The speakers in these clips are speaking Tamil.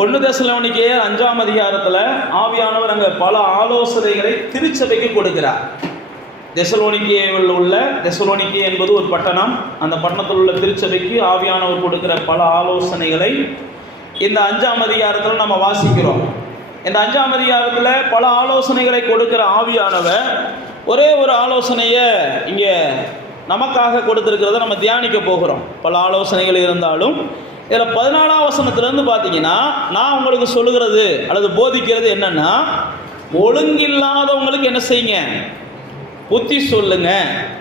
1 தெசலோனிக்கேயர் 5ஆம் அதிகாரத்தில் ஆவியானவர் அங்கே பல ஆலோசனைகளை திருச்சபைக்கு கொடுக்கிறார். தெசலோனிக்கே என்பது ஒரு பட்டணம். அந்த பட்டணத்தில் உள்ள திருச்சபைக்கு ஆவியானவர் கொடுக்கிற பல ஆலோசனைகளை இந்த 5ஆம் அதிகாரத்தில் நம்ம வாசிக்கிறோம். இந்த 5ஆம் அதிகாரத்தில் பல ஆலோசனைகளை கொடுக்கிற ஆவியானவர் ஒரே ஒரு ஆலோசனையை இங்கே நமக்காக கொடுத்துருக்கிறத நம்ம தியானிக்க போகிறோம். பல ஆலோசனைகள் இருந்தாலும் இதில் 14ஆம் வசனத்திலேருந்து பார்த்தீங்கன்னா, நான் உங்களுக்கு சொல்லுகிறது அல்லது போதிக்கிறது என்னென்னா, ஒழுங்கில்லாதவங்களுக்கு என்ன செய்யுங்க, புத்தி சொல்லுங்க.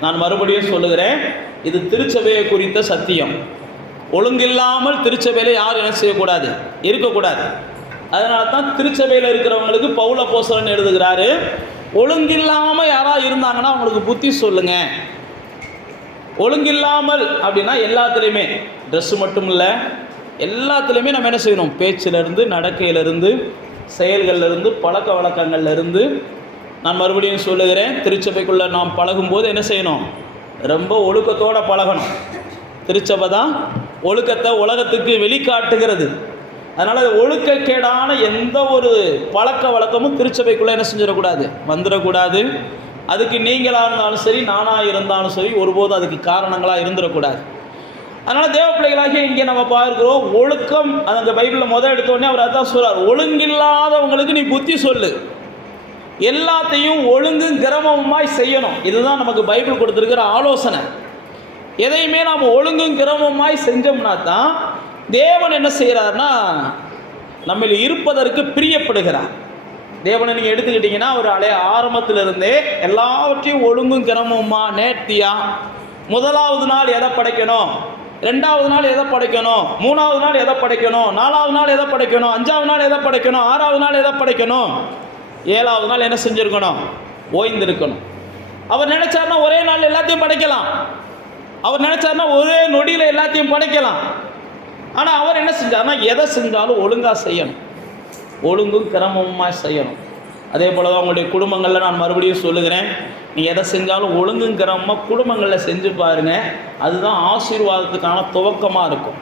நான் மறுபடியும் சொல்லுகிறேன், இது திருச்சபையை குறித்த சத்தியம். ஒழுங்கில்லாமல் திருச்சபையில் யாரும் என்ன செய்யக்கூடாது, இருக்கக்கூடாது. அதனால தான் திருச்சபையில் இருக்கிறவங்களுக்கு பவுல் அப்போஸ்தலன் எழுதுகிறாரு, ஒழுங்கில்லாமல் யாராவது இருந்தாங்கன்னா அவங்களுக்கு புத்தி சொல்லுங்க. ஒழுங்கில்லாமல் அப்படின்னா எல்லாத்துலேயுமே, ட்ரெஸ்ஸு மட்டும் இல்லை, எல்லாத்துலேயுமே நம்ம என்ன செய்யணும், பேச்சிலிருந்து, நடக்கையிலிருந்து, செயல்களிலிருந்து, பழக்க வழக்கங்கள்லேருந்து. நான் மறுபடியும் சொல்லுகிறேன், திருச்சபைக்குள்ளே நாம் பழகும்போது என்ன செய்யணும், ரொம்ப ஒழுக்கத்தோடு பழகணும். திருச்சபை தான் ஒழுக்கத்தை உலகத்துக்கு வெளிக்காட்டுகிறது. அதனால் ஒழுக்கக்கேடான எந்த ஒரு பழக்க வழக்கமும் திருச்சபைக்குள்ளே என்ன செஞ்சிடக்கூடாது, வந்துடக்கூடாது. அதுக்கு நீங்களாக இருந்தாலும் சரி, நானாக இருந்தாலும் சரி, ஒருபோதும் அதுக்கு காரணங்களாக இருந்துடக்கூடாது. அதனால் தேவ பிள்ளைகளாகிய இங்கே நம்ம பார்க்கிறோம், ஒழுக்கம். அந்த பைபிளில் முதல் எடுத்தோடனே அவர் அதான் சொல்கிறார், ஒழுங்கில்லாதவங்களுக்கு நீ புத்தி சொல்லு. எல்லாத்தையும் ஒழுங்கும் கிரமமாய் செய்யணும். இதுதான் நமக்கு பைபிள் கொடுத்துருக்கிற ஆலோசனை. எதையுமே நாம் ஒழுங்கும் கிரமமாய் செஞ்சோம்னா தான் தேவன் என்ன செய்கிறார்னா நம்மள இருப்பதற்கு பிரியப்படுகிறார். தேவனை நீங்கள் எடுத்துக்கிட்டிங்கன்னா ஒரு ஆரம்பத்திலிருந்தே எல்லாவற்றையும் ஒழுங்கும் கிரமமா நேர்த்தியாக, முதலாவது நாள் எதை படைக்கணும், 2வது நாள் எதை படைக்கணும், 3வது நாள் எதை படைக்கணும், 4வது நாள் எதை படைக்கணும், 5வது நாள் எதை படைக்கணும், 6வது நாள் எதை படைக்கணும், 7வது நாள் என்ன செஞ்சுருக்கணும், ஓய்ந்திருக்கணும். அவர் நினைச்சார்னா ஒரே நாள் எல்லாத்தையும் படைக்கலாம். அவர் நினைச்சார்னா ஒரே நொடியில் எல்லாத்தையும் படைக்கலாம். ஆனால் அவர் என்ன செஞ்சார்னா எதை செஞ்சாலும் ஒழுங்காக செய்யணும், ஒழுங்கும் கிரமமாக செய்யணும். அதே போல் தான் உங்களுடைய குடும்பங்களில் நான் மறுபடியும் சொல்லுகிறேன், நீ எதை செஞ்சாலும் ஒழுங்கும் கிரமமாக குடும்பங்களில் செஞ்சு பாருங்கள். அதுதான் ஆசீர்வாதத்துக்கான துவக்கமாக இருக்கும்.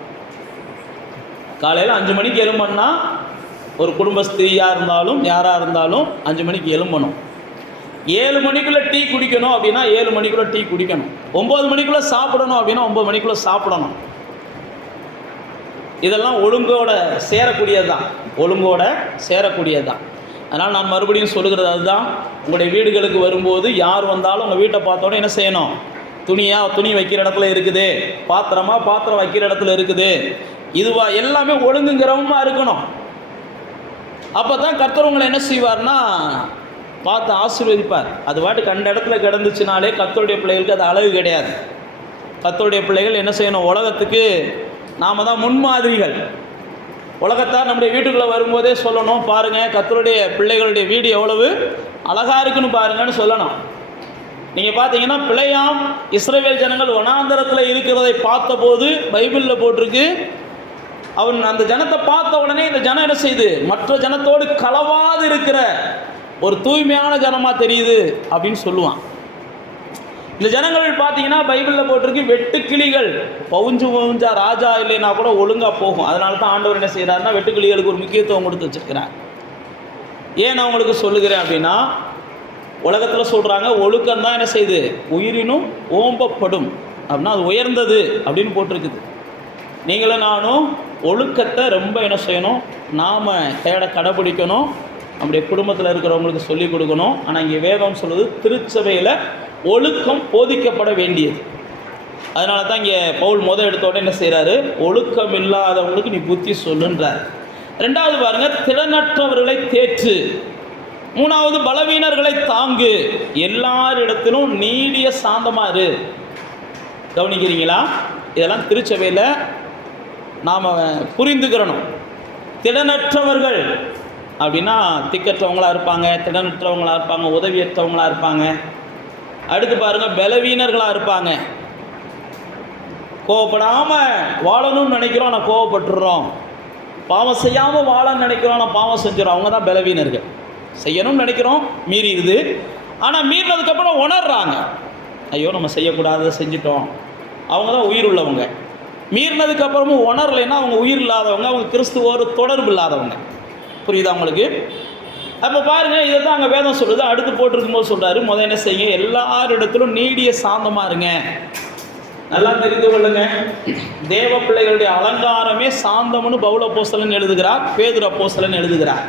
காலையில் 5 மணிக்கு எழும்பணும்னா ஒரு குடும்ப ஸ்திரீயாக இருந்தாலும் யாராக இருந்தாலும் 5 மணிக்கு எழும்பணும். 7 மணிக்குள்ளே டீ குடிக்கணும் அப்படின்னா 7 மணிக்குள்ளே டீ குடிக்கணும். 9 மணிக்குள்ளே சாப்பிடணும் அப்படின்னா 9 மணிக்குள்ளே சாப்பிடணும். இதெல்லாம் ஒழுங்கோட சேரக்கூடியது தான், ஒழுங்கோட சேரக்கூடியது தான். அதனால் நான் மறுபடியும் சொல்லுகிறது அதுதான், உங்களுடைய வீடுகளுக்கு வரும்போது யார் வந்தாலும் உங்கள் வீட்டை பார்த்தோன்னே என்ன செய்யணும், துணி வைக்கிற இடத்துல இருக்குது, பாத்திரம் வைக்கிற இடத்துல இருக்குது, இதுவா எல்லாமே ஒழுங்குங்கிறவமாக இருக்கணும். அப்போ தான் கர்த்தர் உங்களை என்ன செய்வார்னா பார்த்து ஆசீர்வதிப்பார். அது பாட்டு கண்ட இடத்துல கிடந்துச்சுனாலே கர்த்தருடைய பிள்ளைகளுக்கு அது அழகு கிடையாது. கர்த்தருடைய பிள்ளைகள் என்ன செய்யணும், உலகத்துக்கு நாம் தான் முன்மாதிரிகள். உலகத்தார் நம்முடைய வீட்டுக்குள்ளே வரும்போதே சொல்லணும், பாருங்கள் கர்த்தருடைய பிள்ளைகளுடைய வீடு எவ்வளவு அழகாக இருக்குன்னு பாருங்கன்னு சொல்லணும். நீங்கள் பார்த்தீங்கன்னா பிழையாம் இஸ்ரவேல் ஜனங்கள் வனாந்தரத்தில் இருக்கிறதை பார்த்தபோது பைபிளில் போட்டிருக்கு, அவன் அந்த ஜனத்தை பார்த்த உடனே இந்த ஜனம் என்ன செய்யுது, மற்ற ஜனத்தோடு கலவாது இருக்கிற ஒரு தூய்மையான ஜனமாக தெரியுது அப்படின்னு சொல்லுவான். இந்த ஜனங்கள் பார்த்தீங்கன்னா பைபிளில் போட்டிருக்கு, வெட்டுக்கிளிகள் பவுஞ்சா ராஜா இல்லைன்னா கூட ஒழுங்காக போகும். அதனால தான் ஆண்டவர் என்ன செய்கிறாருன்னா வெட்டுக்கிளிகளுக்கு ஒரு முக்கியத்துவம் கொடுத்து வச்சுருக்கிறார். ஏன் நான் உங்களுக்கு சொல்லுகிறேன் அப்படின்னா, உலகத்தில் சொல்கிறாங்க ஒழுக்கம்தான் என்ன செய்யுது, உயிரினும் ஓம்பப்படும் அப்படின்னா அது உயர்ந்தது அப்படின்னு போட்டிருக்குது. நீங்களும் நானும் ஒழுக்கத்தை ரொம்ப என்ன செய்யணும், நாம் கடைபிடிக்கணும், நம்முடைய குடும்பத்தில் இருக்கிறவங்களுக்கு சொல்லிக் கொடுக்கணும். ஆனால் இங்கே வேதம் சொல்லுது திருச்சபையில் ஒழுக்கம் போதிக்கப்பட வேண்டியது. அதனால தான் இங்கே பவுல் எடுத்தோட என்ன செய்கிறாரு, ஒழுக்கம் இல்லாதவங்களுக்கு நீ புத்தி சொல்லுன்றார். 2வது பாருங்கள், திறனற்றவர்களை தேற்று. 3வது பலவீனர்களை தாங்கு. எல்லாரிடத்திலும் நீடிய சாந்தமாக இரு. கவனிக்கிறீங்களா? இதெல்லாம் திருச்சபையில் நாம் புரிந்துக்கிறணும். திறனற்றவர்கள் அப்படின்னா திக்கற்றவங்களாக இருப்பாங்க, திறனற்றவங்களாக இருப்பாங்க, உதவியற்றவங்களாக இருப்பாங்க. அடுத்து பாருங்கள், பலவீனர்களாக இருப்பாங்க. கோவப்படாமல் வாழணும்னு நினைக்கிறோம், நான் கோவப்பட்டுடுறோம். பாவம் செய்யாமல் வாழணும்னு நினைக்கிறோம், நான் பாவம் செஞ்சிடறோம். அவங்க தான் பலவீனர்கள். செய்யணும்னு நினைக்கிறோம், மீறிடுது. ஆனால் மீறினதுக்கப்புறம் உணர்றாங்க, ஐயோ நம்ம செய்யக்கூடாததை செஞ்சிட்டோம். அவங்க தான் உயிர் உள்ளவங்க. மீறினதுக்கு அப்புறமும் உணரலைன்னா அவங்க உயிர் இல்லாதவங்க, அவங்க கிறிஸ்துவோடு தொடர்பு இல்லாதவங்க. புரியுதா உங்களுக்கு? அப்போ பாருங்கள், இதை தான் அங்கே வேதம் சொல்லுது. அடுத்து போட்டிருக்கும்போது சொல்கிறாரு, முதல் என்ன செய்யுங்க, எல்லாரிடத்திலும் நீடிய சாந்தமாக இருங்க. நல்லா தெரிந்து கொள்ளுங்க, தேவ பிள்ளைகளுடைய அலங்காரமே சாந்தம்னு பவுல் அப்போஸ்தலன் எழுதுகிறார், பேதுரு அப்போஸ்தலன் எழுதுகிறார்.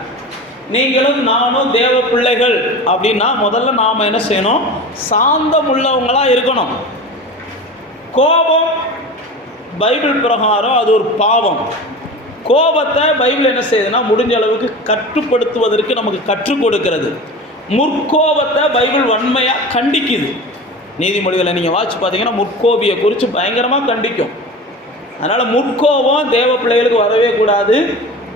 நீங்களும் நானும் தேவ பிள்ளைகள் அப்படின்னா முதல்ல நாம் என்ன செய்யணும், சாந்தம் உள்ளவங்களாக இருக்கணும். கோபம் பைபிள் பிரகாரம் அது ஒரு பாவம். கோபத்தை பைபிள் என்ன செய்யுதுன்னா முடிஞ்ச அளவுக்கு கட்டுப்படுத்துவதற்கு நமக்கு கற்றுக் கொடுக்கிறது. முற்கோபத்தை பைபிள் வன்மையாக கண்டிக்குது. நீதிமொழிகளை நீங்கள் வாட்சி பார்த்தீங்கன்னா முற்கோபியை குறித்து பயங்கரமாக கண்டிக்கும். அதனால் முற்கோபம் தேவ பிள்ளைகளுக்கு வரவே கூடாது.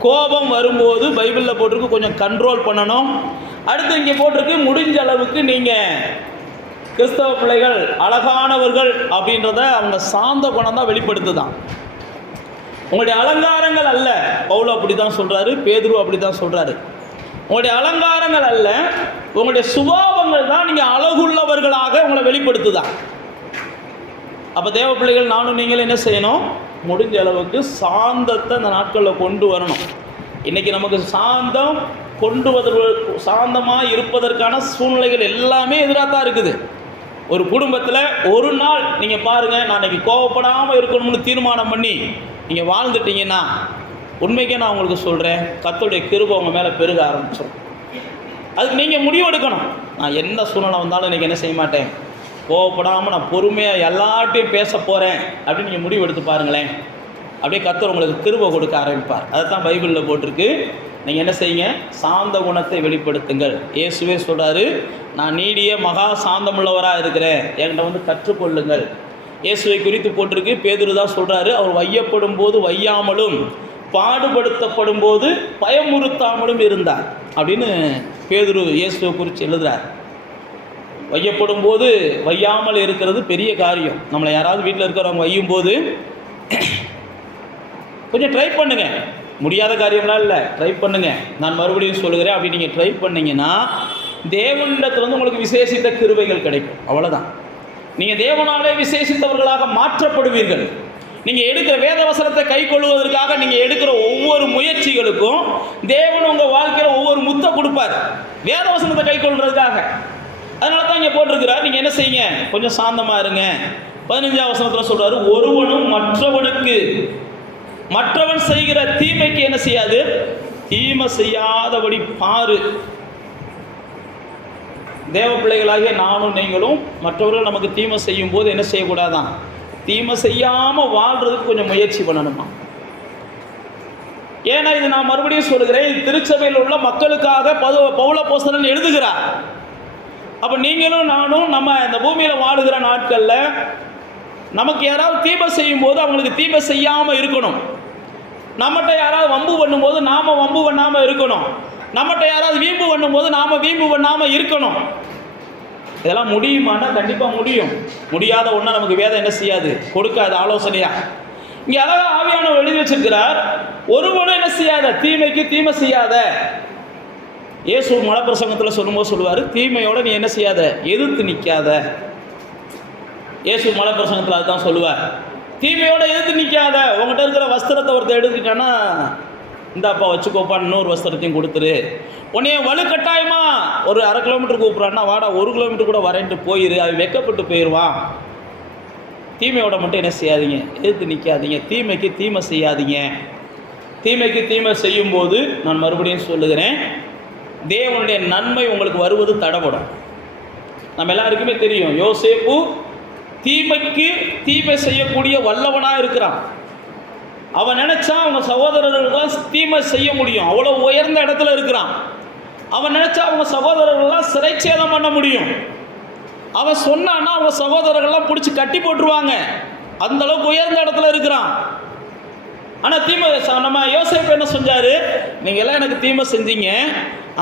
கோபம் வரும்போது பைபிளில் போட்டிருக்கு கொஞ்சம் கண்ட்ரோல் பண்ணணும். அடுத்து இங்கே போட்டிருக்கு முடிஞ்ச அளவுக்கு நீங்கள் கிறிஸ்தவ பிள்ளைகள் அழகானவர்கள் அப்படின்றத அவங்க சாந்த குணம் தான் வெளிப்படுத்துதான். உங்களுடைய அலங்காரங்கள் அல்ல. பவுல் அப்படி தான் சொல்கிறாரு, பேதுரு அப்படி தான் சொல்கிறாரு. உங்களுடைய அலங்காரங்கள் அல்ல, உங்களுடைய சுபாவங்கள் தான் நீங்கள் அழகுள்ளவர்களாக உங்களை வெளிப்படுத்துதான். அப்போ தேவ பிள்ளைகள் நானும் நீங்களும் என்ன செய்யணும், முடிஞ்ச அளவுக்கு சாந்தத்தை அந்த நாட்களில் கொண்டு வரணும். இன்றைக்கி நமக்கு சாந்தம் கொண்டு சாந்தமாக இருப்பதற்கான சூழ்நிலைகள் எல்லாமே எதிராக தான் இருக்குது. ஒரு குடும்பத்தில் ஒரு நாள் நீங்கள் பாருங்கள், நான் இன்றைக்கி கோவப்படாமல் இருக்கணும்னு தீர்மானம் பண்ணி நீங்கள் வாழ்ந்துட்டீங்கன்னா, உண்மைக்கே நான் உங்களுக்கு சொல்கிறேன், கர்த்தருடைய கிருபை உங்கள் மேலே பெருக ஆரம்பிச்சிடும். அதுக்கு நீங்கள் முடிவு எடுக்கணும். நான் என்ன சூழ்நிலை வந்தாலும் இன்றைக்கி என்ன செய்ய மாட்டேன், கோவப்படாமல் நான் பொறுமையாக எல்லார்ட்டையும் பேச போகிறேன் அப்படின்னு நீங்கள் முடிவு எடுத்து பாருங்களேன். அப்படியே கர்த்தர் உங்களுக்கு கிருபை கொடுக்க ஆரம்பிப்பார். அதை தான் பைபிளில் போட்டிருக்கு. நீங்கள் என்ன செய்யுங்க, சாந்த குணத்தை வெளிப்படுத்துங்கள். இயேசுவே சொல்கிறாரு, நான் நீடிய மகா சாந்தமுள்ளவராக இருக்கிறேன், என்கிட்ட வந்து கற்றுக்கொள்ளுங்கள். இயேசுவை குறித்து போட்டிருக்கு. பேதுரு தான் சொல்கிறாரு, அவர் வையப்படும் போது வையாமலும் பாடுபடுத்தப்படும் போது பயமுறுத்தாமலும் இருந்தார் அப்படின்னு பேதுரு இயேசுவை குறித்து எழுதுகிறார். வையப்படும் போது வையாமல் இருக்கிறது பெரிய காரியம். நம்மளை யாராவது வீட்டில் இருக்கிறவங்க வையும் போது கொஞ்சம் ட்ரை பண்ணுங்க. முடியாத காரியம்லாம் இல்லை, ட்ரை பண்ணுங்க. நான் மறுபடியும் சொல்லுகிறேன், அப்படி நீங்கள் ட்ரை பண்ணிங்கன்னா தேவனிடத்துலேருந்து உங்களுக்கு விசேஷித்த கிருபைகள் கிடைக்கும். அவ்வளோதான். நீங்கள் தேவனாலே விசேஷித்தவர்களாக மாற்றப்படுவீர்கள். நீங்கள் எடுக்கிற வேத வசனத்தை கை கொள்வதற்காக நீங்கள் எடுக்கிற ஒவ்வொரு முயற்சிகளுக்கும் தேவன் உங்கள் வாழ்க்கையில் ஒவ்வொரு முத்தை கொடுப்பார், வேத வசனத்தை கை கொள்வதற்காக. அதனால தான் இங்கே போட்டிருக்கிறார், நீங்கள் என்ன செய்யுங்க, கொஞ்சம் சாந்தமாக இருங்க. 15ஆம் வசனத்தில் சொல்கிறாரு, ஒருவனும் மற்றவன் செய்கிற தீமைக்கு என்ன செய்யாது, தீமை செய்யாதபடி பாரு. தேவ பிள்ளைகளாகிய நானும் நீங்களும் மற்றவர்கள் நமக்கு தீமை செய்யும் போது என்ன செய்யக்கூடாதான், தீமை செய்யாமல் வாழ்கிறதுக்கு கொஞ்சம் முயற்சி பண்ணணுமா. ஏன்னா இது நான் மறுபடியும் சொல்லுகிறேன், இது திருச்சபையில் உள்ள மக்களுக்காக பவுல் அப்போஸ்தலன் எழுதுகிறார். அப்போ நீங்களும் நானும் நம்ம இந்த பூமியில் வாழுகிற நாட்களில் நமக்கு யாராவது தீமை செய்யும் போது அவங்களுக்கு தீமை செய்யாமல் இருக்கணும். நம்மகிட்ட யாராவது வம்பு பண்ணும்போது நாம் வம்பு பண்ணாமல் இருக்கணும். நம்மகிட்ட யாராவது வீம்பு பண்ணும்போது நாம் வீம்பு பண்ணாமல் இருக்கணும். இதெல்லாம் முடியுமானா கண்டிப்பாக முடியும். முடியாத ஒன்றை நமக்கு வேதம் என்ன செய்யாது, கொடுக்காது ஆலோசனையா. இங்கே அழகாக ஆவியானவர் எழுதி வச்சிருக்கிறார், ஒருவனும் என்ன செய்யாத, தீமைக்கு தீமை செய்யாத. இயேசு மலைப்பிரசங்கத்தில் சொல்லும்போது சொல்லுவார், தீமையோட நீ என்ன செய்யாத, எதிர்த்து நிற்காத. இயேசு மலைப்பிரசங்கத்தில் அதுதான் சொல்லுவார், தீமையோட எதிர்த்து நிற்காத. உங்கள்கிட்ட இருக்கிற வஸ்திரத்தை ஒருத்தர் எடுத்துக்கிட்டான்னா, இந்தாப்பா வச்சுக்கோப்பா, இன்னொரு வஸ்திரத்தையும் கொடுத்துரு. உன்னைய வலுக்கட்டாயமாக ஒரு 1/2 கிலோமீட்டர் கூப்பிட்றான்னா, வாடா 1 கிலோமீட்டர் கூட வரேன்ட்டு போயிரு, அது வெக்கப்பட்டு போயிடுவான். தீமையோட மட்டும் என்ன செய்யாதீங்க, எதிர்த்து நிற்காதீங்க. தீமைக்கு தீமை செய்யாதீங்க. தீமைக்கு தீமை செய்யும்போது நான் மறுபடியும் சொல்லுகிறேன், தேவனுடைய நன்மை உங்களுக்கு வருவது தடைபடும். நம்ம எல்லாருக்குமே தெரியும், யோசேப்பு தீமைக்கு தீமை செய்யக்கூடிய வல்லவனாக இருக்கிறான். அவன் நினச்சா அவங்க சகோதரர்கள்லாம் தீமை செய்ய முடியும், அவ்வளோ உயர்ந்த இடத்துல இருக்கிறான். அவன் நினச்சா அவங்க சகோதரர்கள்லாம் சிறைச்சேதம் பண்ண முடியும். அவன் சொன்னான்னா அவங்க சகோதரர்கள்லாம் பிடிச்சி கட்டி போட்டுருவாங்க, அந்த அளவுக்கு உயர்ந்த இடத்துல இருக்கிறான். ஆனால் தீமை நம்ம யோசேப்பு என்ன செஞ்சார், நீங்கள் எல்லாம் எனக்கு தீமை செஞ்சீங்க,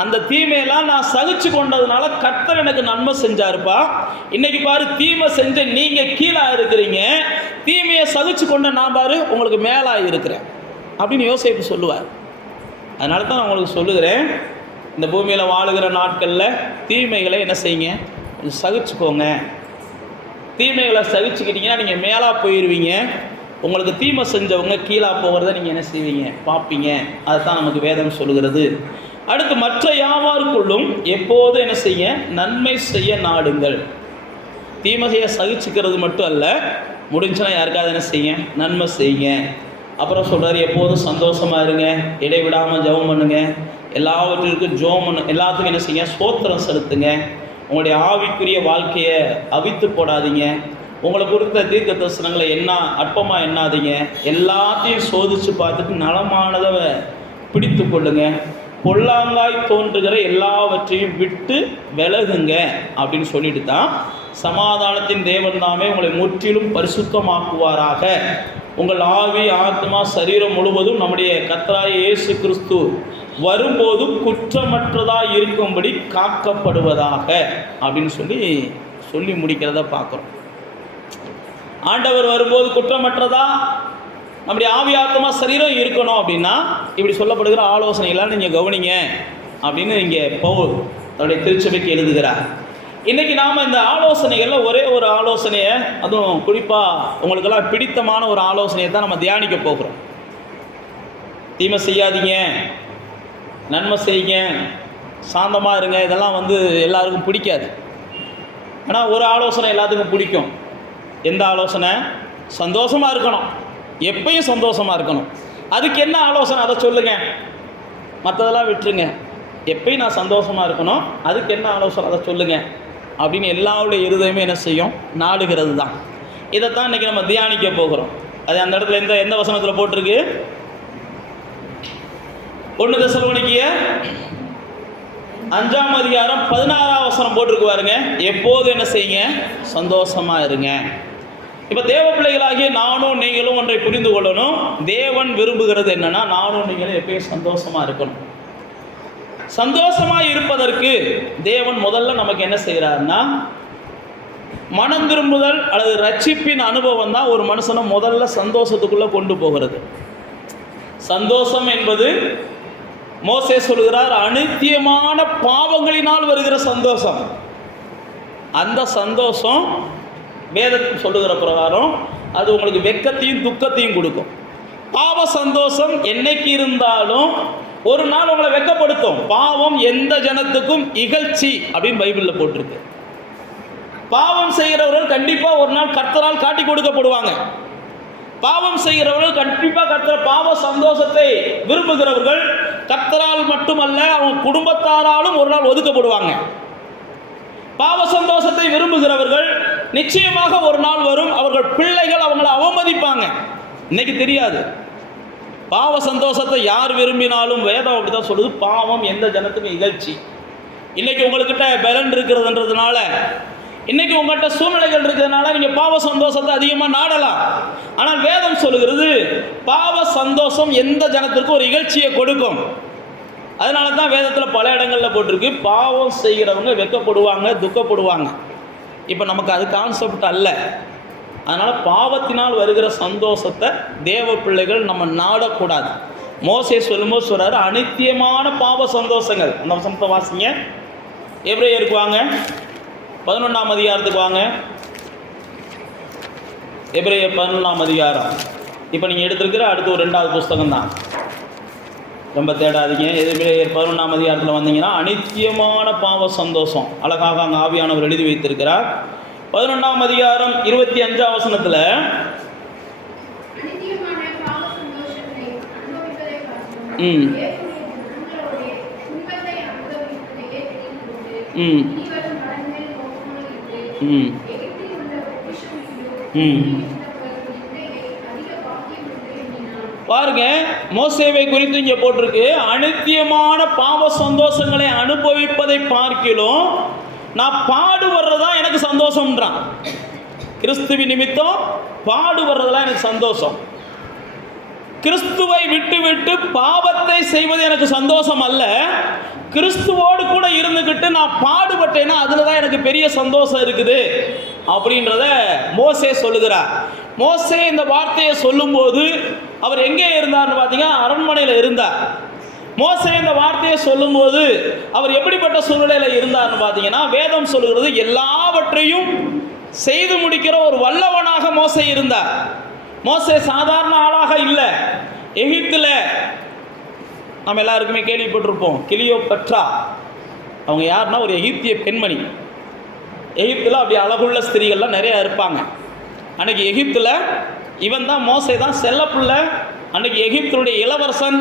அந்த தீமையெல்லாம் நான் சகிச்சு கொண்டதுனால கர்த்தர் எனக்கு நன்மை செஞ்சாருப்பா. இன்னைக்கு பாரு, தீமை செஞ்ச நீங்கள் கீழே இருக்கிறீங்க, தீமையை சகிச்சு கொண்ட நான் பாரு உங்களுக்கு மேலாக இருக்கிறேன் அப்படின்னு யோசேப்பு சொல்லுவார். அதனால தான் நான் உங்களுக்கு சொல்லுகிறேன், இந்த பூமியில் வாழுகிற நாட்களில் தீமைகளை என்ன செய்யுங்க, சகிச்சுக்கோங்க. தீமைகளை சகிச்சுக்கிட்டீங்கன்னா நீங்கள் மேலாக போயிடுவீங்க. உங்களுக்கு தீமை செஞ்சவங்க கீழே போகிறத நீங்கள் என்ன செய்வீங்க, பார்ப்பீங்க. அதுதான் நமக்கு வேதம் சொல்கிறது. அடுத்து, மற்ற யாவாருக்குள்ளும் எப்போது என்ன செய்ய, நன்மை செய்ய நாடுங்கள். தீமையை சகிச்சுக்கிறது மட்டும் அல்ல, முடிஞ்சுன்னா யாருக்காவது என்ன செய்ய, நன்மை செய்யுங்க. அப்புறம் சொல்கிறாரு, எப்போதும் சந்தோஷமாக இருங்க, இடைவிடாமல் ஜெபம் பண்ணுங்க, எல்லாவற்றிற்கும் ஜெபம் பண்ணு, எல்லாத்துக்கும் என்ன செய்ய, ஸ்தோத்திரம் செலுத்துங்க. உங்களுடைய ஆவிக்குரிய வாழ்க்கையை அவித்து போடாதீங்க. உங்களை குறித்த தீர்க்க தரிசனங்களை அற்பமாக எண்ணாதீங்க. எல்லாத்தையும் சோதித்து பார்த்துட்டு நலமானதை பிடித்து கொள்ளுங்க. பொல்லாங்காய் தோன்றுகிற எல்லாவற்றையும் விட்டு விலகுங்க அப்படின்னு சொல்லிட்டு தான், சமாதானத்தின் தேவன் தாமே உங்களை முற்றிலும் பரிசுத்தமாக்குவாராக. உங்கள் ஆவி, ஆத்மா, சரீரம் முழுவதும் நம்முடைய கர்த்தராகிய இயேசு கிறிஸ்து வரும்போது குற்றமற்றதாக இருக்கும்படி காக்கப்படுவதாக அப்படின்னு சொல்லி முடிக்கிறத பார்க்குறோம். ஆண்டவர் வரும்போது குற்றமற்றதா நம்முடைய ஆவி, ஆத்மா, சரீரம் இருக்கணும் அப்படின்னா இப்படி சொல்லப்படுகிற ஆலோசனைகளால் நீங்கள் கவனிங்க அப்படின்னு இங்கே பவுல் தன்னுடைய திருச்சபைக்கு எழுதுகிறார். இன்றைக்கி நாம் இந்த ஆலோசனைகளில் ஒரே ஒரு ஆலோசனையை, அதுவும் குறிப்பாக உங்களுக்கெல்லாம் பிடித்தமான ஒரு ஆலோசனையை தான் நம்ம தியானிக்க போகிறோம். தீமை செய்யாதீங்க, நன்மை செய்யுங்க, சாந்தமாக இருங்க, இதெல்லாம் எல்லாருக்கும் பிடிக்காது. ஆனால் ஒரு ஆலோசனை எல்லாத்துக்கும் பிடிக்கும். எந்த ஆலோசனை? சந்தோஷமாக இருக்கணும், எப்பயும் சந்தோஷமாக இருக்கணும். அதுக்கு என்ன ஆலோசனை, அதை சொல்லுங்கள், மற்றதெல்லாம் விட்டுருங்க. எப்பயும் நான் சந்தோஷமாக இருக்கணும், அதுக்கு என்ன ஆலோசனை, அதை சொல்லுங்கள் அப்படின்னு எல்லாருடைய இருதயமே என்ன செய்யும், நாடுகிறது தான். இதைத்தான் இன்றைக்கி நம்ம தியானிக்க போகிறோம். அது அந்த இடத்துல எந்த வசனத்தில் போட்டிருக்கு? 1 தெசலோனிக்கேயர் 5ஆம் அதிகாரம் 16ஆம் வசனம் போட்டிருக்கு பாருங்க. எப்போது என்ன செய்யுங்க, சந்தோஷமாக இருங்க. இப்போ தேவ பிள்ளைகளாகிய நானும் நீங்களும் ஒன்றை புரிந்து கொள்ளணும். தேவன் விரும்புகிறது என்னன்னா, நானும் நீங்களும் எப்பயும் சந்தோஷமாக இருக்கணும். சந்தோஷமாக இருப்பதற்கு தேவன் முதல்ல நமக்கு என்ன செய்கிறாருன்னா, மனம் திரும்புதல் அல்லது ரட்சிப்பின் அனுபவம் தான் ஒரு மனுஷனை முதல்ல சந்தோஷத்துக்குள்ளே கொண்டு போகிறது. சந்தோஷம் என்பது மோசே சொல்கிறார், அநித்தியமான பாவங்களினால் வருகிற சந்தோஷம். அந்த சந்தோஷம் வேதத்தில் சொல்லுகிற பிரகாரம் அது உங்களுக்கு வெட்கத்தையும் துக்கத்தையும் கொடுக்கும். பாவ சந்தோஷம் என்னைக்கு இருந்தாலும் ஒரு நாள் உங்களை வெட்கப்படுத்தும். பாவம் எந்த ஜனத்துக்கும் இகழ்ச்சி அப்படின்னு பைபிளில் போட்டிருக்கு. பாவம் செய்கிறவர்கள் கண்டிப்பாக ஒரு நாள் கர்த்தரால் காட்டி கொடுக்கப்படுவாங்க. பாவம் செய்கிறவர்கள் கண்டிப்பாக கர்த்தர், பாவ சந்தோஷத்தை விரும்புகிறவர்கள் கர்த்தரால் மட்டுமல்ல அவங்க குடும்பத்தாராலும் ஒரு நாள் ஒதுக்கப்படுவாங்க. பாவ சந்தோஷத்தை விரும்புகிறவர்கள் நிச்சயமாக ஒரு நாள் வரும், அவர்கள் பிள்ளைகள் அவங்களை அவமதிப்பாங்க. இன்னைக்கு தெரியாது. பாவ சந்தோஷத்தை யார் விரும்பினாலும் வேதம் அப்படி தான் சொல்லுது, பாவம் எந்த ஜனத்துக்கும் இகழ்ச்சி. இன்னைக்கு உங்கள்கிட்ட பலன் இருக்கிறதுன்றதுனால, இன்னைக்கு உங்கள்கிட்ட சூழ்நிலைகள் இருக்கிறதுனால நீங்கள் பாவ சந்தோஷத்தை அதிகமாக நாடலாம். ஆனால் வேதம் சொல்லுகிறது, பாவ சந்தோஷம் எந்த ஜனத்திற்கும் ஒரு இகழ்ச்சியை கொடுக்கும். அதனால தான் வேதத்தில் பல இடங்களில் போட்டிருக்கு, பாவம் செய்கிறவங்க வெட்கப்படுவாங்க, துக்கப்படுவாங்க. இப்போ நமக்கு அது கான்செப்ட் அல்ல. அதனால் பாவத்தினால் வருகிற சந்தோஷத்தை தேவ பிள்ளைகள் நம்ம நாடக்கூடாது. மோசே சொல்லும்போது சொல்கிறாரு, அநித்தியமான பாவ சந்தோஷங்கள். அந்த வசனத்தை வாசிங்க. எபிரேயருக்கு வாங்க, 11ஆம் அதிகாரத்துக்கு வாங்க. எபிரேயர் 11ஆம் அதிகாரம். இப்போ நீங்கள் எடுத்துருக்கிற அடுத்து ஒரு 2வது புஸ்தகம் தான், ரொம்ப தேடாதீங்க. எபிரேயர் 11ஆம் அதிகாரத்தில் வந்தீங்கன்னா அநித்தியமான பாவ சந்தோஷம் அழகாக அங்கே ஆவியானவர் எழுதி வைத்திருக்கிறார். 11ஆம் அதிகாரம் 25ஆம் வசனத்தில், பாருங்க, மோசேவை குறித்து இங்கே போட்டிருக்கு, அநித்தியமான பாவ சந்தோஷங்களை அனுபவிப்பதை பார்க்கிலும் நான் பாடுபடுறதுதான் எனக்கு சந்தோஷம்ன்றான். கிறிஸ்துவின் நிமித்தம் பாடுபடுறதுலாம் எனக்கு சந்தோஷம். கிறிஸ்துவை விட்டு விட்டு பாவத்தை செய்வது எனக்கு சந்தோஷம் அல்ல. கிறிஸ்துவோடு கூட இருந்துக்கிட்டு நான் பாடுபட்டேன்னா அதில் தான் எனக்கு பெரிய சந்தோஷம் இருக்குது அப்படின்றத மோசே சொல்லுகிறார். மோசே இந்த வார்த்தையை சொல்லும்போது அவர் எங்கே இருந்தார்னு பார்த்தீங்கன்னா அரண்மனையில் இருந்தார். மோசே இந்த வார்த்தையை சொல்லும்போது அவர் எப்படிப்பட்ட சூழ்நிலையில் இருந்தார்னு பார்த்தீங்கன்னா, வேதம் சொல்லுகிறது எல்லாவற்றையும் செய்து முடிக்கிற ஒரு வல்லவனாக மோசே இருந்தார். மோசே சாதாரண ஆளாக இல்லை. எகிப்தில் நம்ம எல்லாருக்குமே கேள்விப்பட்டிருப்போம், கிளியோபட்ரா. அவங்க யாருன்னா ஒரு எகிப்திய பெண்மணி. எகிப்தில் அப்படி அழகுள்ள ஸ்திரீகள்லாம் நிறையா இருப்பாங்க. அன்றைக்கி எகிப்தில் இவன் தான் மோசே தான் செல்லப்புள்ள. அன்றைக்கி எகிப்தினுடைய இளவரசன்,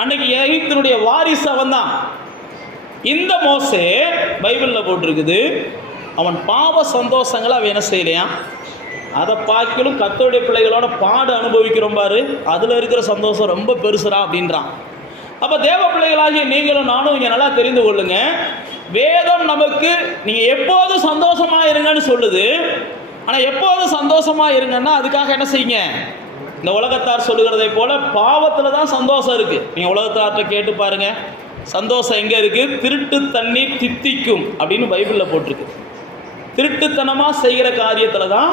அன்றைக்கி எகிப்தினுடைய வாரிசு அவன் தான். இந்த மோசே பைபிளில் போட்டிருக்குது, அவன் பாவ சந்தோஷங்களை அவன் என்ன செய்யலையான், அதை பார்க்கலும் கர்த்தருடைய பிள்ளைகளோட பாடு அனுபவிக்கிறோம் பாரு, அதில் இருக்கிற சந்தோஷம் ரொம்ப பெருசுரா அப்படின்றான். அப்போ தேவ பிள்ளைகளாகிய நீங்களும் நானும் இங்கே நல்லா தெரிந்து கொள்ளுங்க, வேதம் நமக்கு நீங்கள் எப்போது சந்தோஷமாக இருங்கன்னு சொல்லுது. ஆனால் எப்போது சந்தோஷமாக இருங்கன்னா அதுக்காக என்ன செய்யுங்க, இந்த உலகத்தார் சொல்லுகிறதை போல் பாவத்தில் தான் சந்தோஷம் இருக்குது. நீங்கள் உலகத்தார்கிட்ட கேட்டு பாருங்கள், சந்தோஷம் எங்கே இருக்குது? திருட்டு தண்ணீர் தித்திக்கும் அப்படின்னு பைபிளில் போட்டிருக்கு. திருட்டுத்தனமாக செய்கிற காரியத்தில் தான்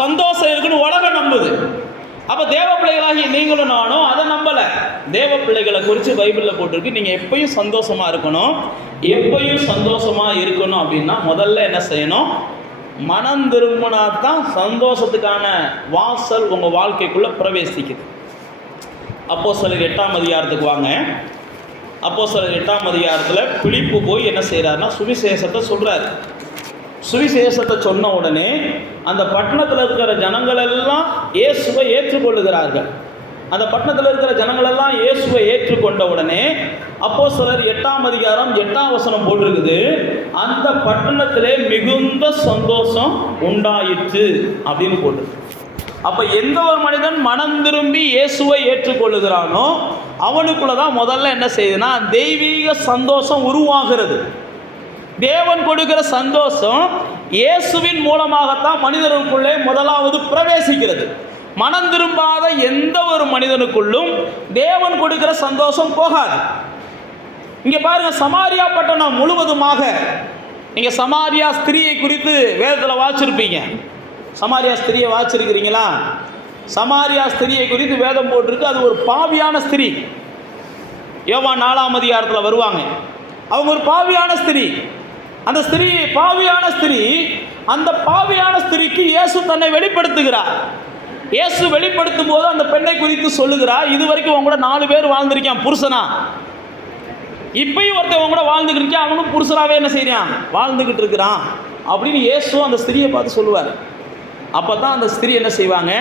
சந்தோஷம் இருக்குன்னு உலகம் நம்புது. அப்போ தேவ பிள்ளைகளாகி நீங்களும் நானும் அதை நம்பலை. தேவ பிள்ளைகளை குறித்து பைபிளில் போட்டிருக்கு, நீங்கள் எப்பயும் சந்தோஷமாக இருக்கணும். எப்பயும் சந்தோஷமாக இருக்கணும் அப்படின்னா முதல்ல என்ன செய்யணும்? மனம் திரும்பினா தான் சந்தோஷத்துக்கான வாசல் உங்கள் வாழ்க்கைக்குள்ளே பிரவேசிக்குது. அப்போஸ்தலர் 8ஆம் அதிகாரத்துக்கு வாங்க. அப்போஸ்தலர் 8ஆம் அதிகாரத்தில் பிலிப்பு போய் என்ன செய்கிறாருன்னா சுவிசேஷத்தை சொல்கிறார். சுவிசேஷத்தை சொன்ன உடனே அந்த பட்டணத்தில் இருக்கிற ஜனங்கள் எல்லாம் இயேசுவை ஏற்றுக்கொள்ளுகிறார்கள். அந்த பட்டணத்தில் இருக்கிற ஜனங்கள் எல்லாம் இயேசுவை ஏற்றுக்கொண்ட உடனே அப்போஸ்தலர் 8ஆம் அதிகாரம் 8ஆம் வசனம் போட்டிருக்குது, அந்த பட்டணத்திலே மிகுந்த சந்தோஷம் உண்டாயிற்று அப்படின்னு போட்டிருக்கு. அப்போ எந்த ஒரு மனிதன் மனம் திரும்பி இயேசுவை ஏற்றுக்கொள்ளுகிறானோ அவனுக்குள்ள தான் முதல்ல என்ன செய்யுதுன்னா தெய்வீக சந்தோஷம் உருவாகிறது. தேவன் கொடுக்கிற சந்தோஷம் இயேசுவின் மூலமாகத்தான் மனிதனுக்குள்ளே முதலாவது பிரவேசிக்கிறது. மனம் திரும்பாத எந்த ஒரு மனிதனுக்குள்ளும் தேவன் கொடுக்கிற சந்தோஷம் போகாது. இங்கே பாருங்க, சமாரியா பட்டணம் முழுவதுமாக, நீங்கள் சமாரியா ஸ்திரியை குறித்து வேதத்தில் வாசிச்சிருப்பீங்க. சமாரியா ஸ்திரியை வாசிச்சிருக்கிறீங்களா? சமாரியா ஸ்திரியை குறித்து வேதம் போட்டிருக்கு, அது ஒரு பாவியான ஸ்திரீ. யோவான் 4ஆம் அதிகாரத்தில் வருவாங்க. அவங்க ஒரு பாவியான ஸ்திரீ. அந்த ஸ்திரீ பாவியான ஸ்திரீ. அந்த பாவியான ஸ்திரீக்கு இயேசு தன்னை வெளிப்படுத்துகிறார். இயேசு வெளிப்படுத்தும் போது அந்த பெண்ணை குறித்து சொல்லுகிறார், இது வரைக்கும் உங்க கூட 4 பேர் வாழ்ந்திருக்கான் புருஷனா, இப்பயும் ஒருத்தன் உங்க கூட வாழ்ந்துக்கிட்டு இருக்கான், அவனும் புருஷனாவே என்ன செய்யறான், வாழ்ந்துக்கிட்டு இருக்கிறான் அப்படின்னு இயேசு அந்த ஸ்திரியை பார்த்து சொல்லுவார். அப்போ தான் அந்த ஸ்திரீ என்ன செய்வாங்க,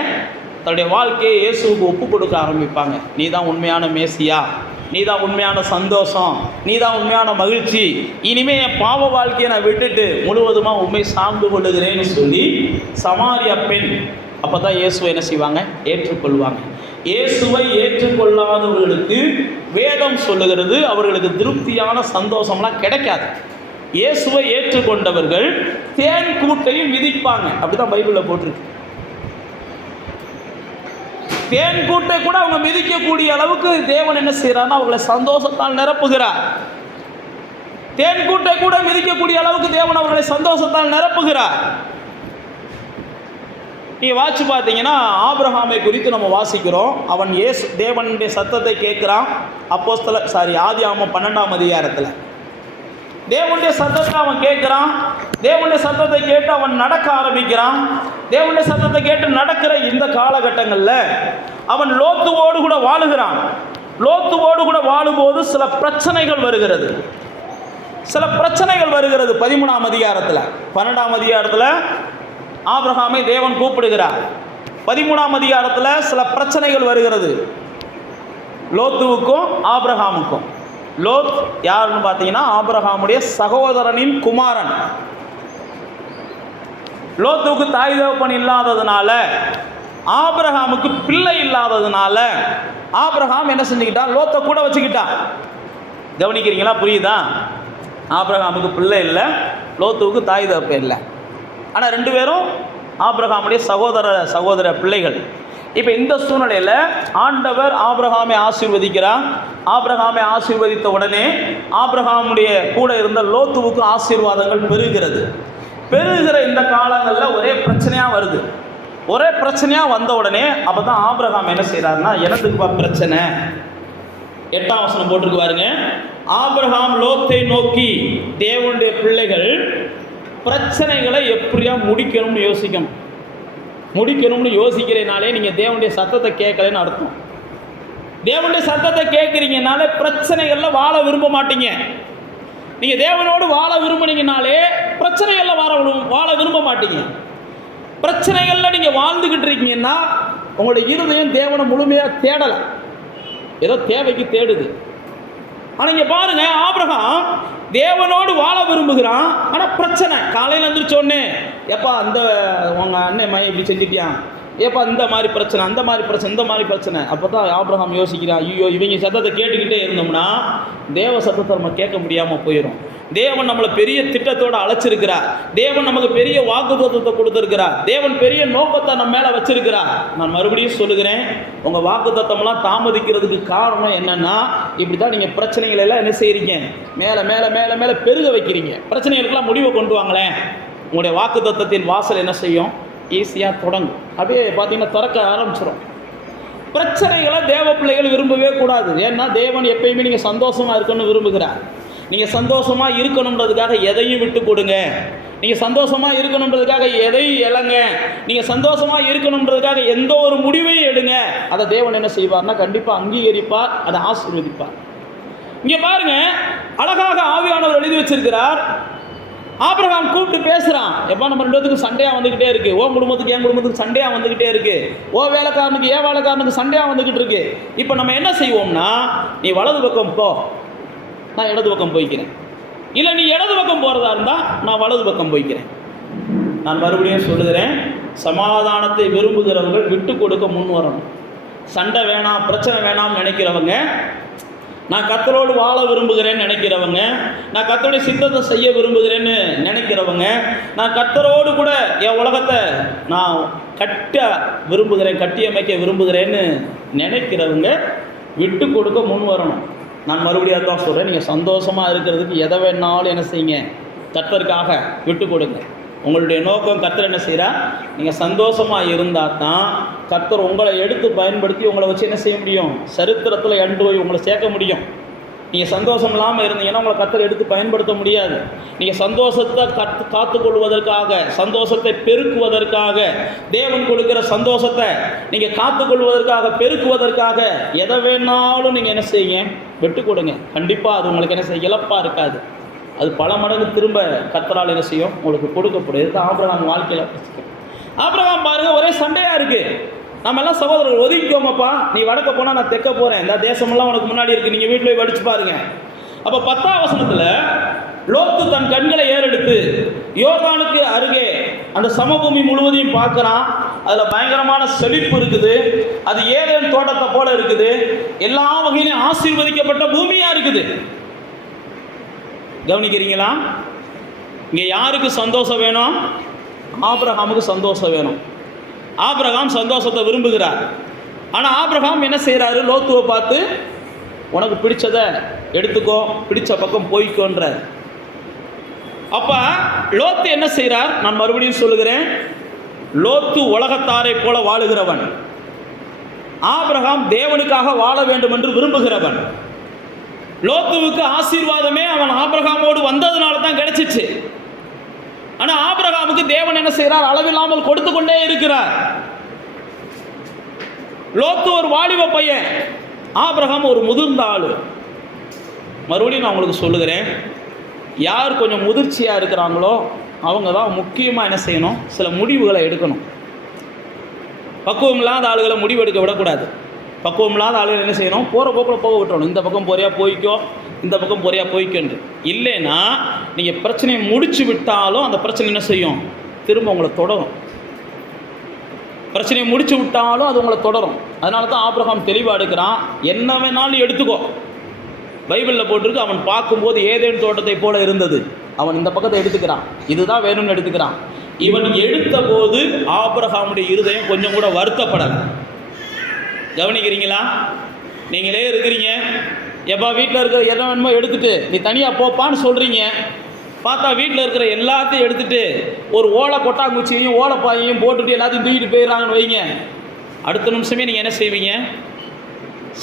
தன்னுடைய வாழ்க்கையை இயேசுவுக்கு ஒப்பு கொடுக்க ஆரம்பிப்பாங்க. நீ தான் உண்மையான மேசியா, நீ தான் உண்மையான சந்தோஷம், நீ தான் உண்மையான மகிழ்ச்சி, இனிமே என் பாவ வாழ்க்கையை நான் விட்டுட்டு முழுவதுமாக உண்மை சார்ந்து கொள்ளுகிறேன்னு சொல்லி சமாரியா பெண் அப்போ தான் இயேசுவை என்ன செய்வாங்க, ஏற்றுக்கொள்வாங்க. இயேசுவை ஏற்றுக்கொள்ளாதவர்களுக்கு வேதம் சொல்லுகிறது அவர்களுக்கு திருப்தியான சந்தோஷம்லாம் கிடைக்காது. இயேசுவை ஏற்றுக்கொண்டவர்கள் தேன் கூட்டையும் மிதிப்பாங்க, அப்படிதான் பைபிளில் போட்டிருக்கு. தேன் கூட்டை கூட அவங்க மிதிக்கக்கூடிய அளவுக்கு தேவன் என்ன செய்யறாருன்னா அவங்களை சந்தோஷத்தால் நிரப்புகிறார். தேன் கூட்டை கூட மிதிக்கக்கூடிய அளவுக்கு தேவன் அவர்களை சந்தோஷத்தால் நிரப்புகிறார். நீங்கள் வாட்சி பார்த்தீங்கன்னா ஆபிரகாமை குறித்து நம்ம வாசிக்கிறோம். அவன் தேவனுடைய சத்தத்தை கேட்குறான். ஆதியாகமம் 12ஆம் அதிகாரத்தில் தேவனுடைய சத்தத்தை அவன் கேட்குறான். தேவனுடைய சத்தத்தை கேட்டு அவன் நடக்க ஆரம்பிக்கிறான். தேவனுடைய சத்தத்தை கேட்டு நடக்கிற இந்த காலகட்டங்களில் அவன் லோத்துவோடு கூட வாழுகிறான். லோத்துவோடு கூட வாழும்போது சில பிரச்சனைகள் வருகிறது. 13ஆம் அதிகாரத்தில் 12ஆம் அதிகாரத்தில் ஆபிரகாமை தேவன் கூப்பிடுகிறார். 13ஆம் அதிகாரத்தில் சில பிரச்சனைகள் வருகிறது லோத்துவுக்கும் ஆபிரகாமுக்கும். லோத் யாருன்னு பார்த்தீங்கன்னா ஆபிரகாமுடைய சகோதரனின் குமாரன். லோத்துவுக்கு தாய் தகப்பன் இல்லாததுனால, ஆபிரகாமுக்கு பிள்ளை இல்லாததுனால ஆபிரகாம் என்ன செஞ்சுக்கிட்டான், லோத்தை கூட வச்சுக்கிட்டான். கவனிக்கிறீங்களா? புரியுதா? ஆபிரகாமுக்கு பிள்ளை இல்லை, லோத்துவுக்கு தாய் தகப்பன் இல்லை. ஆனால் 2 பேரும் ஆபிரகாமுடைய சகோதர பிள்ளைகள். இப்போ இந்த சூழ்நிலையில் ஆண்டவர் ஆபிரகாமை ஆசீர்வதிக்கிறார். ஆபிரகாமை ஆசீர்வதித்த உடனே ஆபிரகாமுடைய கூட இருந்த லோத்துவுக்கு ஆசீர்வாதங்கள் பெருகிற இந்த காலங்களில் ஒரே பிரச்சனையாக வருது. ஒரே பிரச்சனையாக வந்த உடனே அப்போ தான் ஆபிரகாம் என்ன செய்கிறாருன்னா, எனக்குப்பா பிரச்சனை. 8ஆம் வசனம் போட்டிருக்கு பாருங்க. ஆபிரகாம் லோத்தை நோக்கி, தேவனுடைய பிள்ளைகள் பிரச்சனைகளை எப்படியா முடிக்கணும்னு யோசிக்கணும். முடிக்கணும்னு யோசிக்கிறனாலே நீங்கள் தேவனுடைய சத்தத்தை கேட்கலன்னு அர்த்தம். தேவனுடைய சத்தத்தை கேட்குறீங்கனாலே பிரச்சனைகளில் வாழ விரும்ப மாட்டீங்க. நீங்கள் தேவனோடு வாழ விரும்புனீங்கனாலே பிரச்சனைகளில் வாழ விரும்ப மாட்டீங்க. பிரச்சனைகளில் நீங்கள் வாழ்ந்துக்கிட்டு இருக்கீங்கன்னா உங்களுடைய இருதயம் தேவனை முழுமையாக தேடலை, ஏதோ தேவைக்கு தேடுது. ஆனால் இங்கே பாருங்க, ஆபிரகாம் தேவனோடு வாழ விரும்புகிறான். ஆனால் பிரச்சனை. காலையில் எழுந்திரிச்சோடனே எப்பா அந்த உங்கள் அண்ணன் மையம் இப்படி செஞ்சுட்டியான், ஏப்பா இந்த மாதிரி பிரச்சனை, அந்த மாதிரி பிரச்சனை, இந்த மாதிரி பிரச்சனை. அப்போ தான் ஆபிரகாம் யோசிக்கிறான், ஐயோ இவங்க சத்தத்தை கேட்டுக்கிட்டே இருந்தோம்னா தேவ சத்தத்தை நம்ம கேட்க முடியாமல் போயிடும். தேவன் நம்மளை பெரிய திட்டத்தோடு அழைச்சிருக்கிறார். தேவன் நமக்கு பெரிய வாக்குத்தத்தத்தை கொடுத்துருக்கிறார். தேவன் பெரிய நோக்கத்தை நம்ம மேலே வச்சிருக்கிறார். நான் மறுபடியும் சொல்லுகிறேன், உங்கள் வாக்குத்தத்தம்லாம் தாமதிக்கிறதுக்கு காரணம் என்னென்னா, இப்படி தான் நீங்கள் பிரச்சனைகள் எல்லாம் என்ன செய்கிறீங்க, மேலே மேலே மேலே மேலே பெருக வைக்கிறீங்க. பிரச்சனைகளுக்கெல்லாம் முடிவை கொண்டு வாங்களேன், உங்களுடைய வாக்குத்தத்தத்தின் வாசல் என்ன செய்யும், ஈஸியாக தொடங்கும். அப்படியே பார்த்தீங்கன்னா திறக்க ஆரம்பிச்சிடும். பிரச்சனைகளை தேவ பிள்ளைகள் விரும்பவே கூடாது. ஏன்னா தேவன் எப்பயுமே நீங்கள் சந்தோஷமாக இருக்கணும்னு விரும்புகிறார். நீங்கள் சந்தோஷமாக இருக்கணுன்றதுக்காக எதையும் விட்டு கொடுங்க. நீங்கள் சந்தோஷமாக இருக்கணுன்றதுக்காக எதையும் இழங்க. நீங்கள் சந்தோஷமாக இருக்கணுன்றதுக்காக எந்த ஒரு முடிவையும் எடுங்க. அதை தேவன் என்ன செய்வார்னா கண்டிப்பாக அங்கீகரிப்பார், அதை ஆசீர்வதிப்பார். இங்கே பாருங்க, அழகாக ஆவியானவர் எழுதி வச்சிருக்கிறார். ஆபிரகாம் கூப்பிட்டு பேசுகிறான், எப்போ நம்ம ரெண்டு பேத்துக்கு சண்டையாக வந்துக்கிட்டே இருக்குது, ஓ குடும்பத்துக்கு என் குடும்பத்துக்கு சண்டையாக வந்துக்கிட்டே இருக்குது, ஓ வேலைக்காரனுக்கு ஏன் வேலைக்காரனுக்கு சண்டையாக வந்துக்கிட்டு இருக்கு. இப்போ நம்ம என்ன செய்வோம்னா, நீ வலது பக்கம் போ, நான் இடது பக்கம் போய்க்கிறேன். இல்லை நீ இடது பக்கம் போகிறதா இருந்தால் நான் வலது பக்கம் போய்க்கிறேன். நான் மறுபடியும் சொல்லுகிறேன், சமாதானத்தை விரும்புகிறவர்கள் விட்டு கொடுக்க முன் வரணும். சண்டை வேணாம், பிரச்சனை வேணாம்னு நினைக்கிறவங்க, நான் கர்த்தரோடு வாழ விரும்புகிறேன்னு நினைக்கிறவங்க, நான் கர்த்தருடைய சித்தத்தை செய்ய விரும்புகிறேன்னு நினைக்கிறவங்க, நான் கர்த்தரோடு கூட என் உலகத்தை நான் கட்ட விரும்புகிறேன், கட்டியமைக்க விரும்புகிறேன்னு நினைக்கிறவங்க விட்டு கொடுக்க முன் வரணும். நான் மறுபடியும் தான் சொல்கிறேன், நீங்கள் சந்தோஷமாக இருக்கிறதுக்கு எதை வேணாலும் என்ன செய்யுங்க, கர்த்தருக்காக விட்டு கொடுங்க. உங்களுடைய நோக்கம் கர்த்தர் என்ன செய்கிறார், நீங்கள் சந்தோஷமாக இருந்தால் தான் கர்த்தர் உங்களை எடுத்து பயன்படுத்தி உங்களை வச்சு என்ன செய்ய முடியும், சரித்திரத்தில் எண்டு போய் உங்களை சேர்க்க முடியும். நீங்கள் சந்தோஷம் இல்லாமல் இருந்தீங்கன்னா உங்களை கர்த்தர் எடுத்து பயன்படுத்த முடியாது. நீங்கள் சந்தோஷத்தை காத்துக்கொள்வதற்காக, சந்தோஷத்தை பெருக்குவதற்காக, தேவன் கொடுக்குற சந்தோஷத்தை நீங்கள் காத்துக்கொள்வதற்காக, பெருக்குவதற்காக எதை வேணாலும் நீங்கள் என்ன செய்யுங்க, விட்டு கொடுங்க. கண்டிப்பாக அது உங்களுக்கு என்ன செய்ய இழப்பாக இருக்காது. அது பல மடங்கு திரும்ப கர்த்தரால் என்ன செய்யும், உங்களுக்கு கொடுக்கப்படுது. ஆபிரகாம் வாழ்க்கையில் ஆபிரகாம் பாருங்க, ஒரே சண்டையாக இருக்குது. நம்ம எல்லாம் சகோதரர்கள் ஒதுக்கிக்கோங்கப்பா, நீ வடக்க போனால் நான் தெற்க போகிறேன், இந்த தேசமெல்லாம் உனக்கு முன்னாடி இருக்குது, நீங்கள் வீட்டில் போய் படித்து பாருங்க. அப்போ 10ஆம் வசனத்தில் லோத்து தன் கண்களை ஏறெடுத்து யோர்தானுக்கு அருகே அந்த சமபூமி முழுவதையும் பார்க்குறான். அதில் பயங்கரமான செழிப்பு இருக்குது, அது ஏதேன் தோட்டத்தை போல இருக்குது, எல்லா வகையிலும் ஆசீர்வதிக்கப்பட்ட பூமியாக இருக்குது. கவனிக்கிறீங்களா? இங்கே யாருக்கு சந்தோஷம் வேணும், ஆபிரகாமுக்கு சந்தோஷம் வேணும். ஆபிரகாம் சந்தோஷத்தை விரும்புகிறார். ஆனால் ஆபிரகாம் என்ன செய்கிறாரு, லோத்துவை பார்த்து உனக்கு பிடிச்சதை எடுத்துக்கோ, பிடிச்ச பக்கம் போய்க்கோன்ற. அப்போ லோத்து என்ன செய்கிறார், நான் மறுபடியும் சொல்லுகிறேன், லோத்து உலகத்தாரை போல வாழுகிறவன், ஆபிரகாம் தேவனுக்காக வாழ வேண்டும் என்று விரும்புகிறவன். லோத்துவுக்கு ஆசீர்வாதமே அவன் ஆபிரகாமோடு வந்ததுனால தான் கிடைச்சிச்சு. ஆனால் ஆபிரகாமுக்கு தேவன் என்ன செய்கிறார், அளவில்லாமல் கொடுத்து கொண்டே இருக்கிறார். லோத்து ஒரு வாலிப பையன், ஆபிரகாம் ஒரு முதிர்ந்த ஆளு. மறுபடியும் நான் உங்களுக்கு சொல்லுகிறேன், யார் கொஞ்சம் முதிர்ச்சியாக இருக்கிறாங்களோ அவங்க தான் முக்கியமாக என்ன செய்யணும், சில முடிவுகளை எடுக்கணும். பக்குவம் இல்லாத ஆளுகளை முடிவு எடுக்க விடக்கூடாது. பக்குவம் இல்லாத ஆளுகள் என்ன செய்யணும், போகிற போக்கில் போக விட்டுறணும். இந்த பக்கம் போறியா போய்க்கோ, இந்த பக்கம் போறியா போய்க்கன்று. இல்லைன்னா நீங்கள் பிரச்சனையை முடிச்சு விட்டாலும் அந்த பிரச்சனை என்ன செய்யும், திரும்ப உங்களை தொடரும். பிரச்சனையை முடிச்சு விட்டாலும் அது உங்களை தொடரும். அதனால தான் ஆபிரகாம் தெளிவாக எடுக்கிறான், என்ன வேணாலும் எடுத்துக்கோ. பைபிளில் போட்டிருக்கு, அவன் பார்க்கும்போது ஏதேன் தோட்டத்தை போல இருந்தது, அவன் இந்த பக்கத்தை எடுத்துக்கிறான், இதுதான் வேணும்னு எடுத்துக்கிறான். இவன் எடுத்த போது ஆபிரகாமுடைய இருதயம் கொஞ்சம் கூட வருத்தப்படலை. கவனிக்கிறீங்களா? நீங்களே இருக்கிறீங்க, எப்போ வீட்டில் இருக்கிற என்ன வேணுமோ எடுத்துகிட்டு நீ தனியாக போப்பான்னு சொல்கிறீங்க. பார்த்தா வீட்டில் இருக்கிற எல்லாத்தையும் எடுத்துகிட்டு ஒரு ஓலை கொட்டாங்குச்சியையும் ஓலைப்பாயையும் போட்டுட்டு எல்லாத்தையும் தூக்கிட்டு போயிடுறாங்கன்னு வைங்க. அடுத்த நிமிஷமே நீங்கள் என்ன செய்வீங்க,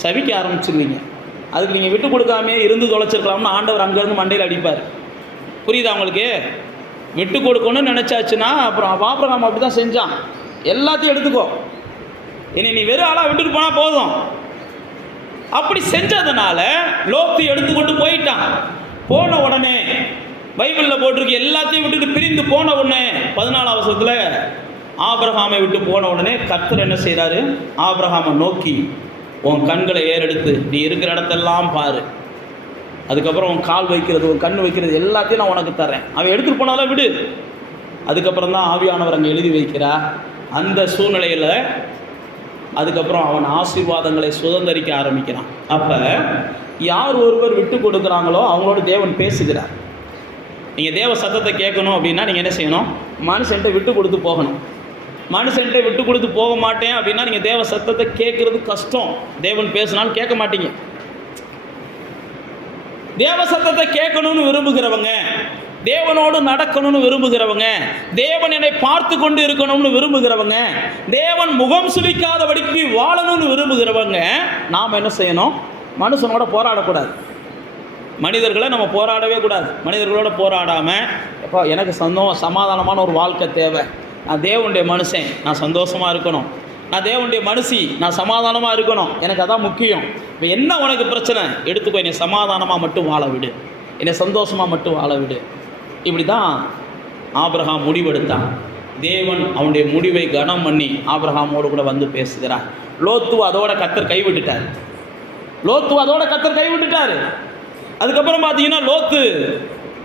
சபிக்க ஆரம்பிச்சிருவீங்க. அதுக்கு நீங்கள் விட்டு கொடுக்காமே இருந்து தொலைச்சிருக்கலாம்னு ஆண்டவர் அங்கேருந்து மண்டையில் அடிப்பார். புரியுதா உங்களுக்கு? விட்டு கொடுக்கணும்னு நினச்சாச்சுன்னா அப்புறம் ஆபிரகாம் அப்படி தான் செஞ்சான். எல்லாத்தையும் எடுத்துக்கோ, என்னை நீ வெறும் ஆளாக விட்டுட்டு போனால் போதும். அப்படி செஞ்சதுனால லோத்து எடுத்துக்கொண்டு போயிட்டான். போன உடனே பைபிளில் போட்டிருக்கு, எல்லாத்தையும் விட்டுட்டு பிரிந்து போன உடனே 14 வசனத்தில் ஆபிரகாமை விட்டு போன உடனே கர்த்தர் என்ன செய்கிறாரு, ஆபிரகாமை நோக்கி உன் கண்களை ஏறெடுத்து நீ இருக்கிற இடத்தெல்லாம் பாரு, அதுக்கப்புறம் உன் கால் வைக்கிறது உன் கண் வைக்கிறது எல்லாத்தையும் நான் உனக்கு தரேன். அவன் எடுத்துகிட்டு போனாலும் விடு. அதுக்கப்புறம் தான் ஆவியானவர் அங்கே எழுதி வைக்கிறா. அந்த சூழ்நிலையில் அதுக்கப்புறம் அவன் ஆசீர்வாதங்களை சுதந்திரிக்க ஆரம்பிக்கிறான். அப்போ யார் ஒருவர் விட்டு கொடுக்குறாங்களோ அவங்களோட தேவன் பேசுகிறார். நீங்கள் தேவ சத்தத்தை கேட்கணும் அப்படின்னா நீங்கள் என்ன செய்யணும், மனுஷன்ட்ட விட்டு கொடுத்து போகணும். மனுஷன்ட்ட விட்டு கொடுத்து போக மாட்டேன் அப்படின்னா நீங்கள் தேவ சத்தத்தை கேட்குறது கஷ்டம். தேவன் பேசினாலும் கேட்க மாட்டீங்க. தேவ சத்தத்தை கேட்கணும்னு விரும்புகிறவங்க, தேவனோடு நடக்கணும்னு விரும்புகிறவங்க, தேவன் என்னை பார்த்து கொண்டு இருக்கணும்னு விரும்புகிறவங்க, தேவன் முகம் சுளிக்காதபடிக்கு வாழணும்னு விரும்புகிறவங்க, நாம் என்ன செய்யணும், மனுஷனோட போராடக்கூடாது. மனிதர்களை நம்ம போராடவே கூடாது. மனிதர்களோட போராடாமல், எப்போ எனக்கு சமாதானமான ஒரு வாழ்க்கை தேவை, நான் தேவனுடைய மனுஷன், நான் சந்தோஷமாக இருக்கணும், நான் தேவனுடைய மனுஷி, நான் சமாதானமாக இருக்கணும், எனக்கு அதான் முக்கியம். இப்போ என்ன உனக்கு பிரச்சனை, எடுத்துக்கோ, என்னை சமாதானமாக மட்டும் வாழ விடு, என்னை சந்தோஷமாக மட்டும் வாழ விடு. இப்படி தான் ஆபிரகாம் முடிவெடுத்தான். தேவன் அவனுடைய முடிவை கனம் பண்ணி ஆபிரகாமோடு கூட வந்து பேசுகிறார். லோத்து அதோட கர்த்தர் கைவிட்டுட்டார். அதுக்கப்புறம் பார்த்தீங்கன்னா லோத்து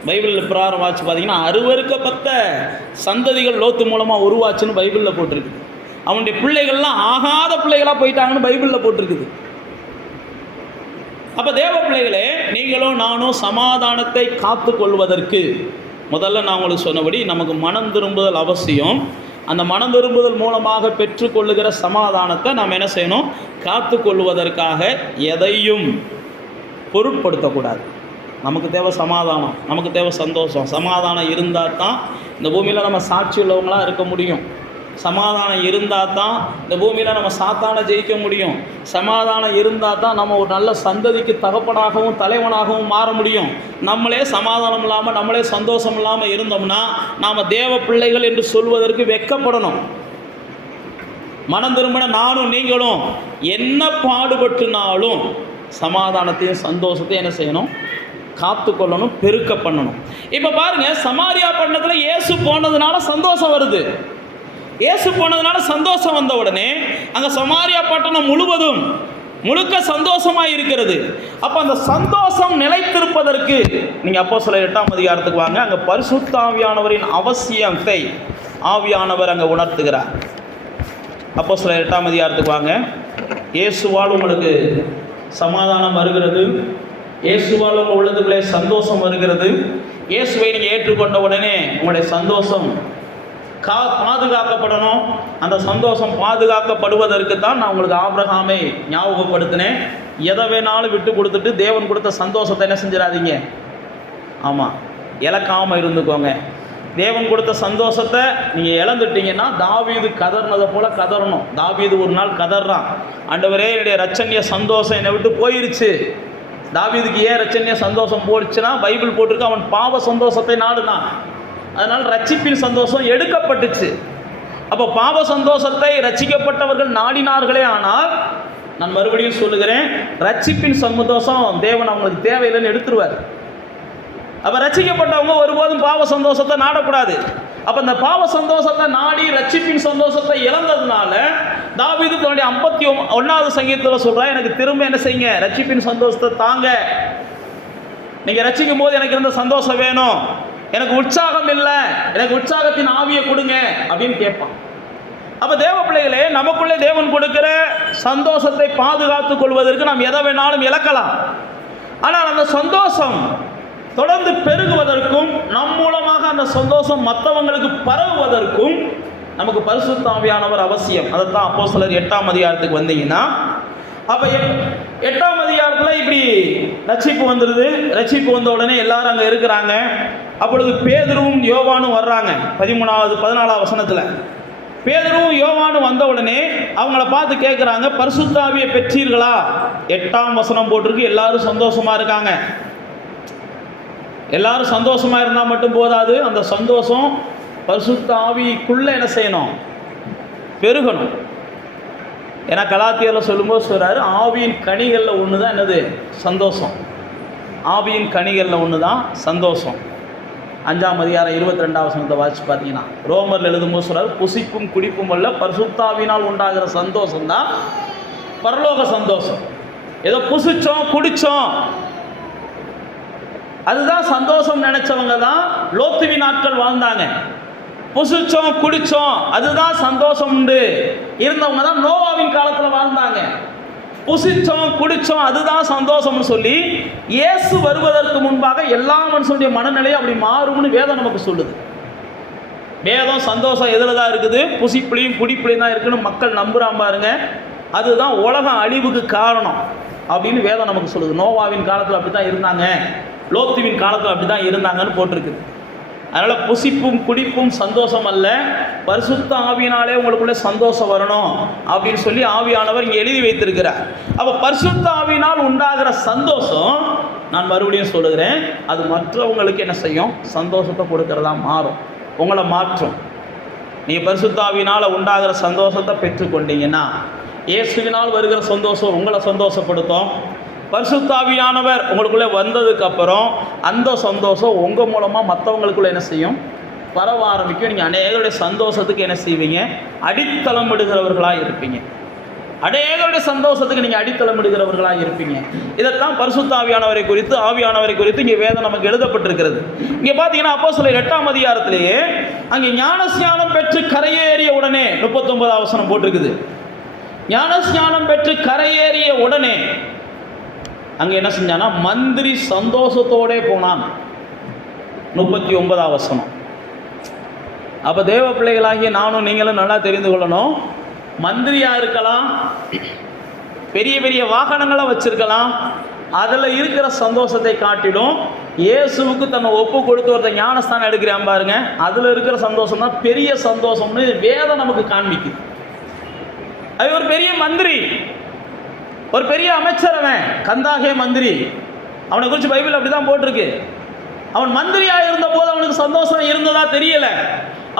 பைபிளில் பிரகாரம் வாட்சி பார்த்தீங்கன்னா 60 சந்ததிகள் லோத்து மூலமாக உருவாச்சுன்னு பைபிளில் போட்டிருக்குது. அவனுடைய பிள்ளைகள்லாம் ஆகாத பிள்ளைகளாக போயிட்டாங்கன்னு பைபிளில் போட்டிருக்குது. அப்போ தேவ பிள்ளைகளே, நீங்களும் நானும் சமாதானத்தை காத்து கொள்வதற்கு முதல்ல நான் உங்களுக்கு சொன்னபடி நமக்கு மனம் திரும்புதல் அவசியம். அந்த மனம் திரும்புதல் மூலமாக பெற்றுக்கொள்ளுகிற சமாதானத்தை நாம் என்ன செய்யணும், காத்து கொள்வதற்காக எதையும் பொருட்படுத்தக்கூடாது. நமக்கு தேவை சமாதானம், நமக்கு தேவை சந்தோஷம். சமாதானம் இருந்தால் தான் இந்த பூமியில் நம்ம சாட்சி உள்ளவங்களாக இருக்க முடியும். சமாதானம் இருந்தால் தான் இந்த பூமியில் நம்ம சாத்தானை ஜெயிக்க முடியும். சமாதானம் இருந்தால் தான் நம்ம ஒரு நல்ல சந்ததிக்கு தகப்பனாகவும் தலைவனாகவும் மாற முடியும். நம்மளே சமாதானம் இல்லாமல், நம்மளே சந்தோஷம் இல்லாமல் இருந்தோம்னா நாம் தேவ பிள்ளைகள் என்று சொல்வதற்கு வெட்கப்படணும். மனம் திரும்பின நானும் நீங்களும் என்ன பாடுபட்டுனாலும் சமாதானத்தையும் சந்தோஷத்தையும் என்ன செய்யணும், காத்து கொள்ளணும், பெருக்க பண்ணணும். இப்போ பாருங்கள், சமாரியா பட்டணத்தில் இயேசு போனதுனால சந்தோஷம் வருது. இயேசு போனதுனால சந்தோஷம் வந்த உடனே அங்கே சமாரியா பட்டணம் முழுக்க சந்தோஷமாக இருக்கிறது. அப்போ அந்த சந்தோஷம் நிலைத்திருப்பதற்கு நீங்கள் அப்போஸ்தலர் 8ஆம் அதிகாரத்துக்கு வாங்க. அங்கே பரிசுத்த ஆவியானவரின் அவசியத்தை ஆவியானவர் அங்கே உணர்த்துகிறார். அப்போஸ்தலர் 8ஆம் அதிகாரத்துக்கு வாங்க. இயேசுவால் உங்களுக்கு சமாதானம் வருகிறது, இயேசுவால் உங்கள் உள்ளதுக்குள்ளே சந்தோஷம் வருகிறது. இயேசுவை நீங்கள் ஏற்றுக்கொண்ட உடனே உங்களுடைய சந்தோஷம் பாதுகாக்கப்படணும். அந்த சந்தோஷம் பாதுகாக்கப்படுவதற்கு தான் நான் உங்களுக்கு ஆபிரகாமை ஞாபகப்படுத்தினேன். எதை வேணாலும் விட்டு கொடுத்துட்டு தேவன் கொடுத்த சந்தோஷத்தை என்ன செஞ்சிடாதீங்க, ஆமாம், இழக்காமல் இருந்துக்கோங்க. தேவன் கொடுத்த சந்தோஷத்தை நீங்கள் இழந்துட்டீங்கன்னா தாவீது கதறினதை போல் கதறணும். தாவீது ஒரு நாள் கதறான், ஆண்டவரே என்னுடைய ரட்சணிய சந்தோஷம் என்னை விட்டு போயிருச்சு. தாவீதுக்கு ஏன் ரட்சணிய சந்தோஷம் போயிடுச்சுன்னா, பைபிள் போட்டிருக்கு, அவன் பாவ சந்தோஷத்தை நாடுனான், அதனால் ரட்சிப்பின் சந்தோஷம் எடுக்கப்பட்டுச்சு. அப்போ பாவ சந்தோஷத்தை ரட்சிக்கப்பட்டவர்கள் நாடினார்களே, ஆனால் நான் மறுபடியும் சொல்லுகிறேன், ரட்சிப்பின் சந்தோஷம் தேவன் அவங்களுக்கு தேவையில்லைன்னு எடுத்துருவார். அப்போ ரட்சிக்கப்பட்டவங்க ஒருபோதும் பாவ சந்தோஷத்தை நாடக்கூடாது. அப்போ இந்த பாவ சந்தோஷத்தை நாடி ரட்சிப்பின் சந்தோஷத்தை இழந்ததுனால தாவீது தன்னுடைய 51வது சங்கீதத்தில் சொல்கிறேன், எனக்கு திரும்ப என்ன செய்யுங்க, ரட்சிப்பின் சந்தோஷத்தை தாங்க. நீங்கள் ரட்சிக்கும் போது எனக்கு இருந்த சந்தோஷம் வேணும், எனக்கு உற்சாகம் இல்லை, எனக்கு உற்சாகத்தின் ஆவியை கொடுங்க அப்படின்னு கேட்பான். அப்போ தேவ பிள்ளைகளே, நமக்குள்ளே தேவன் கொடுக்கிற சந்தோஷத்தை பாதுகாத்துக் கொள்வதற்கு நாம் எதை வேணாலும் இழக்கலாம். ஆனால் அந்த சந்தோஷம் தொடர்ந்து பெருகுவதற்கும் நம் மூலமாக அந்த சந்தோஷம் மற்றவங்களுக்கு பரவுவதற்கும் நமக்கு பரிசுத்த ஆவியானவர் அவசியம். அதைத்தான் அப்போஸ்தலர் 8ஆம் அதிகாரத்துக்கு வந்தீங்கன்னா, அப்போ 8ஆம் அதிகாரத்தில் இப்படி ரட்சிப்பு வந்துடுது. ரட்சிப்பு வந்த உடனே எல்லாரும் அங்கே இருக்கிறாங்க. அப்பொழுது பேதுருவும் யோவானும் வர்றாங்க. 14ஆம் வசனத்தில் பேதுருவும் யோவானும் வந்த உடனே அவங்கள பார்த்து கேட்குறாங்க, பரிசுத்த ஆவியை பெற்றீர்களா? 8ஆம் வசனம் போட்டிருக்கு, எல்லாரும் சந்தோஷமாக இருக்காங்க. எல்லாரும் சந்தோஷமாக இருந்தால் மட்டும் போதாது, அந்த சந்தோஷம் பரிசுத்த ஆவிக்குள்ளே என்ன செய்யணும், பெருகணும். ஏன்னா கலாத்தியரில் சொல்லும்போது சொல்கிறாரு, ஆவியின் கனிகளில் ஒன்று தான் என்னது? சந்தோஷம். ஆவியின் கனிகளில் ஒன்று தான் சந்தோஷம். 5ஆம் அதிகாரம் 22ஆம் வசனத்தை வாசித்து பார்த்தீங்கன்னா, ரோமரில் எழுதும்போது சொல்கிறார், புசிப்பும் குடிப்பும் அல்ல, பரிசுத்தாவினால் உண்டாகிற சந்தோஷம் தான் பரலோக சந்தோஷம். ஏதோ புசிச்சோம் குடித்தோம் அதுதான் சந்தோஷம் நினைச்சவங்க தான் லோத்துவி நாட்கள் வாழ்ந்தாங்க. புசிச்சோம் குடித்தோம் அதுதான் சந்தோஷம் உண்டு இருந்தவங்க தான் நோவாவின் காலத்தில் வாழ்ந்தாங்க. புசிச்சோம் குடித்தோம் அதுதான் சந்தோஷம்னு சொல்லி இயேசு வருவதற்கு முன்பாக எல்லா மனுஷனுடைய மனநிலையும் அப்படி மாறும்னு வேதம் நமக்கு சொல்லுது. வேதம் சந்தோஷம் எதில் தான் இருக்குது? புசிப்புலையும் குடிப்புலையும் தான் இருக்குன்னு மக்கள் நம்புகிறான் பாருங்க. அதுதான் உலகம் அழிவுக்கு காரணம் அப்படின்னு வேதம் நமக்கு சொல்லுது. நோவாவின் காலத்தில் அப்படி தான் இருந்தாங்க, லோத்துவின் காலத்தில் அப்படி தான் இருந்தாங்கன்னு போட்டிருக்குது. அதனால் புசிப்பும் குடிப்பும் சந்தோஷம் அல்ல, பரிசுத்த ஆவியினாலே உங்களுக்குள்ளே சந்தோஷம் வரணும் அப்படின்னு சொல்லி ஆவியானவர் இங்கே எழுதி வைத்திருக்கிறார். அப்போ பரிசுத்த ஆவியினால் உண்டாகிற சந்தோஷம், நான் மறுபடியும் சொல்லுகிறேன், அது மற்றவங்களுக்கு என்ன செய்யும்? சந்தோஷத்தை கொடுக்கறதா மாறும், உங்களை மாற்றும். நீங்கள் பரிசுத்த ஆவியினால் உண்டாகிற சந்தோஷத்தை பெற்றுக்கொண்டீங்கன்னா இயேசுவினால் வருகிற சந்தோஷம் உங்களை சந்தோஷப்படுத்தும். பரிசுத்த ஆவியானவர் உங்களுக்குள்ளே வந்ததுக்கப்புறம் அந்த சந்தோஷம் உங்கள் மூலமாக மற்றவங்களுக்குள்ளே என்ன செய்யும்? பரவ ஆரம்பிக்கும். நீங்கள் அநேகருடைய சந்தோஷத்துக்கு என்ன செய்வீங்க? அடித்தளம் இடுகிறவர்களாக இருப்பீங்க. அநேகருடைய சந்தோஷத்துக்கு நீங்கள் அடித்தளம் இடுகிறவர்களாக இருப்பீங்க. இதைத்தான் பரிசுத்த ஆவியானவரை குறித்து இங்கே வேதம் நமக்கு எழுதப்பட்டிருக்கிறது. இங்கே பார்த்தீங்கன்னா அப்போஸ்தலர் 8ஆம் அதிகாரத்திலேயே அங்கே ஞானஸ்நானம் பெற்று கரையேறிய உடனே 39ஆம் வசனம் போட்டிருக்குது. ஞானஸ்நானம் பெற்று கரையேறிய உடனே அங்கே என்ன செஞ்சானா, மந்திரி சந்தோஷத்தோடே போனான். 39ஆம் வசனம். அப்போ தேவ பிள்ளைகளாகிய நானும் நீங்களும் நல்லா தெரிந்து கொள்ளணும். மந்திரியாக இருக்கலாம், பெரிய பெரிய வாகனங்களை வச்சிருக்கலாம், அதில் இருக்கிற சந்தோஷத்தை காட்டிலும் இயேசுவுக்கு தன்னை ஒப்பு கொடுத்து ஒருத்தர் ஞானஸ்தானம் எடுக்கிறான் பாருங்க, அதில் இருக்கிற சந்தோஷம் தான் பெரிய சந்தோஷம்னு வேதம் நமக்கு காண்பிக்குது. அது ஒரு பெரிய மந்திரி, ஒரு பெரிய அமைச்சர், அவன் கந்தாகே மந்திரி. அவனை குறித்து பைபிள் அப்படி தான் போட்டிருக்கு. அவன் மந்திரியாக இருந்தபோது அவனுக்கு சந்தோஷம் இருந்ததா தெரியலை.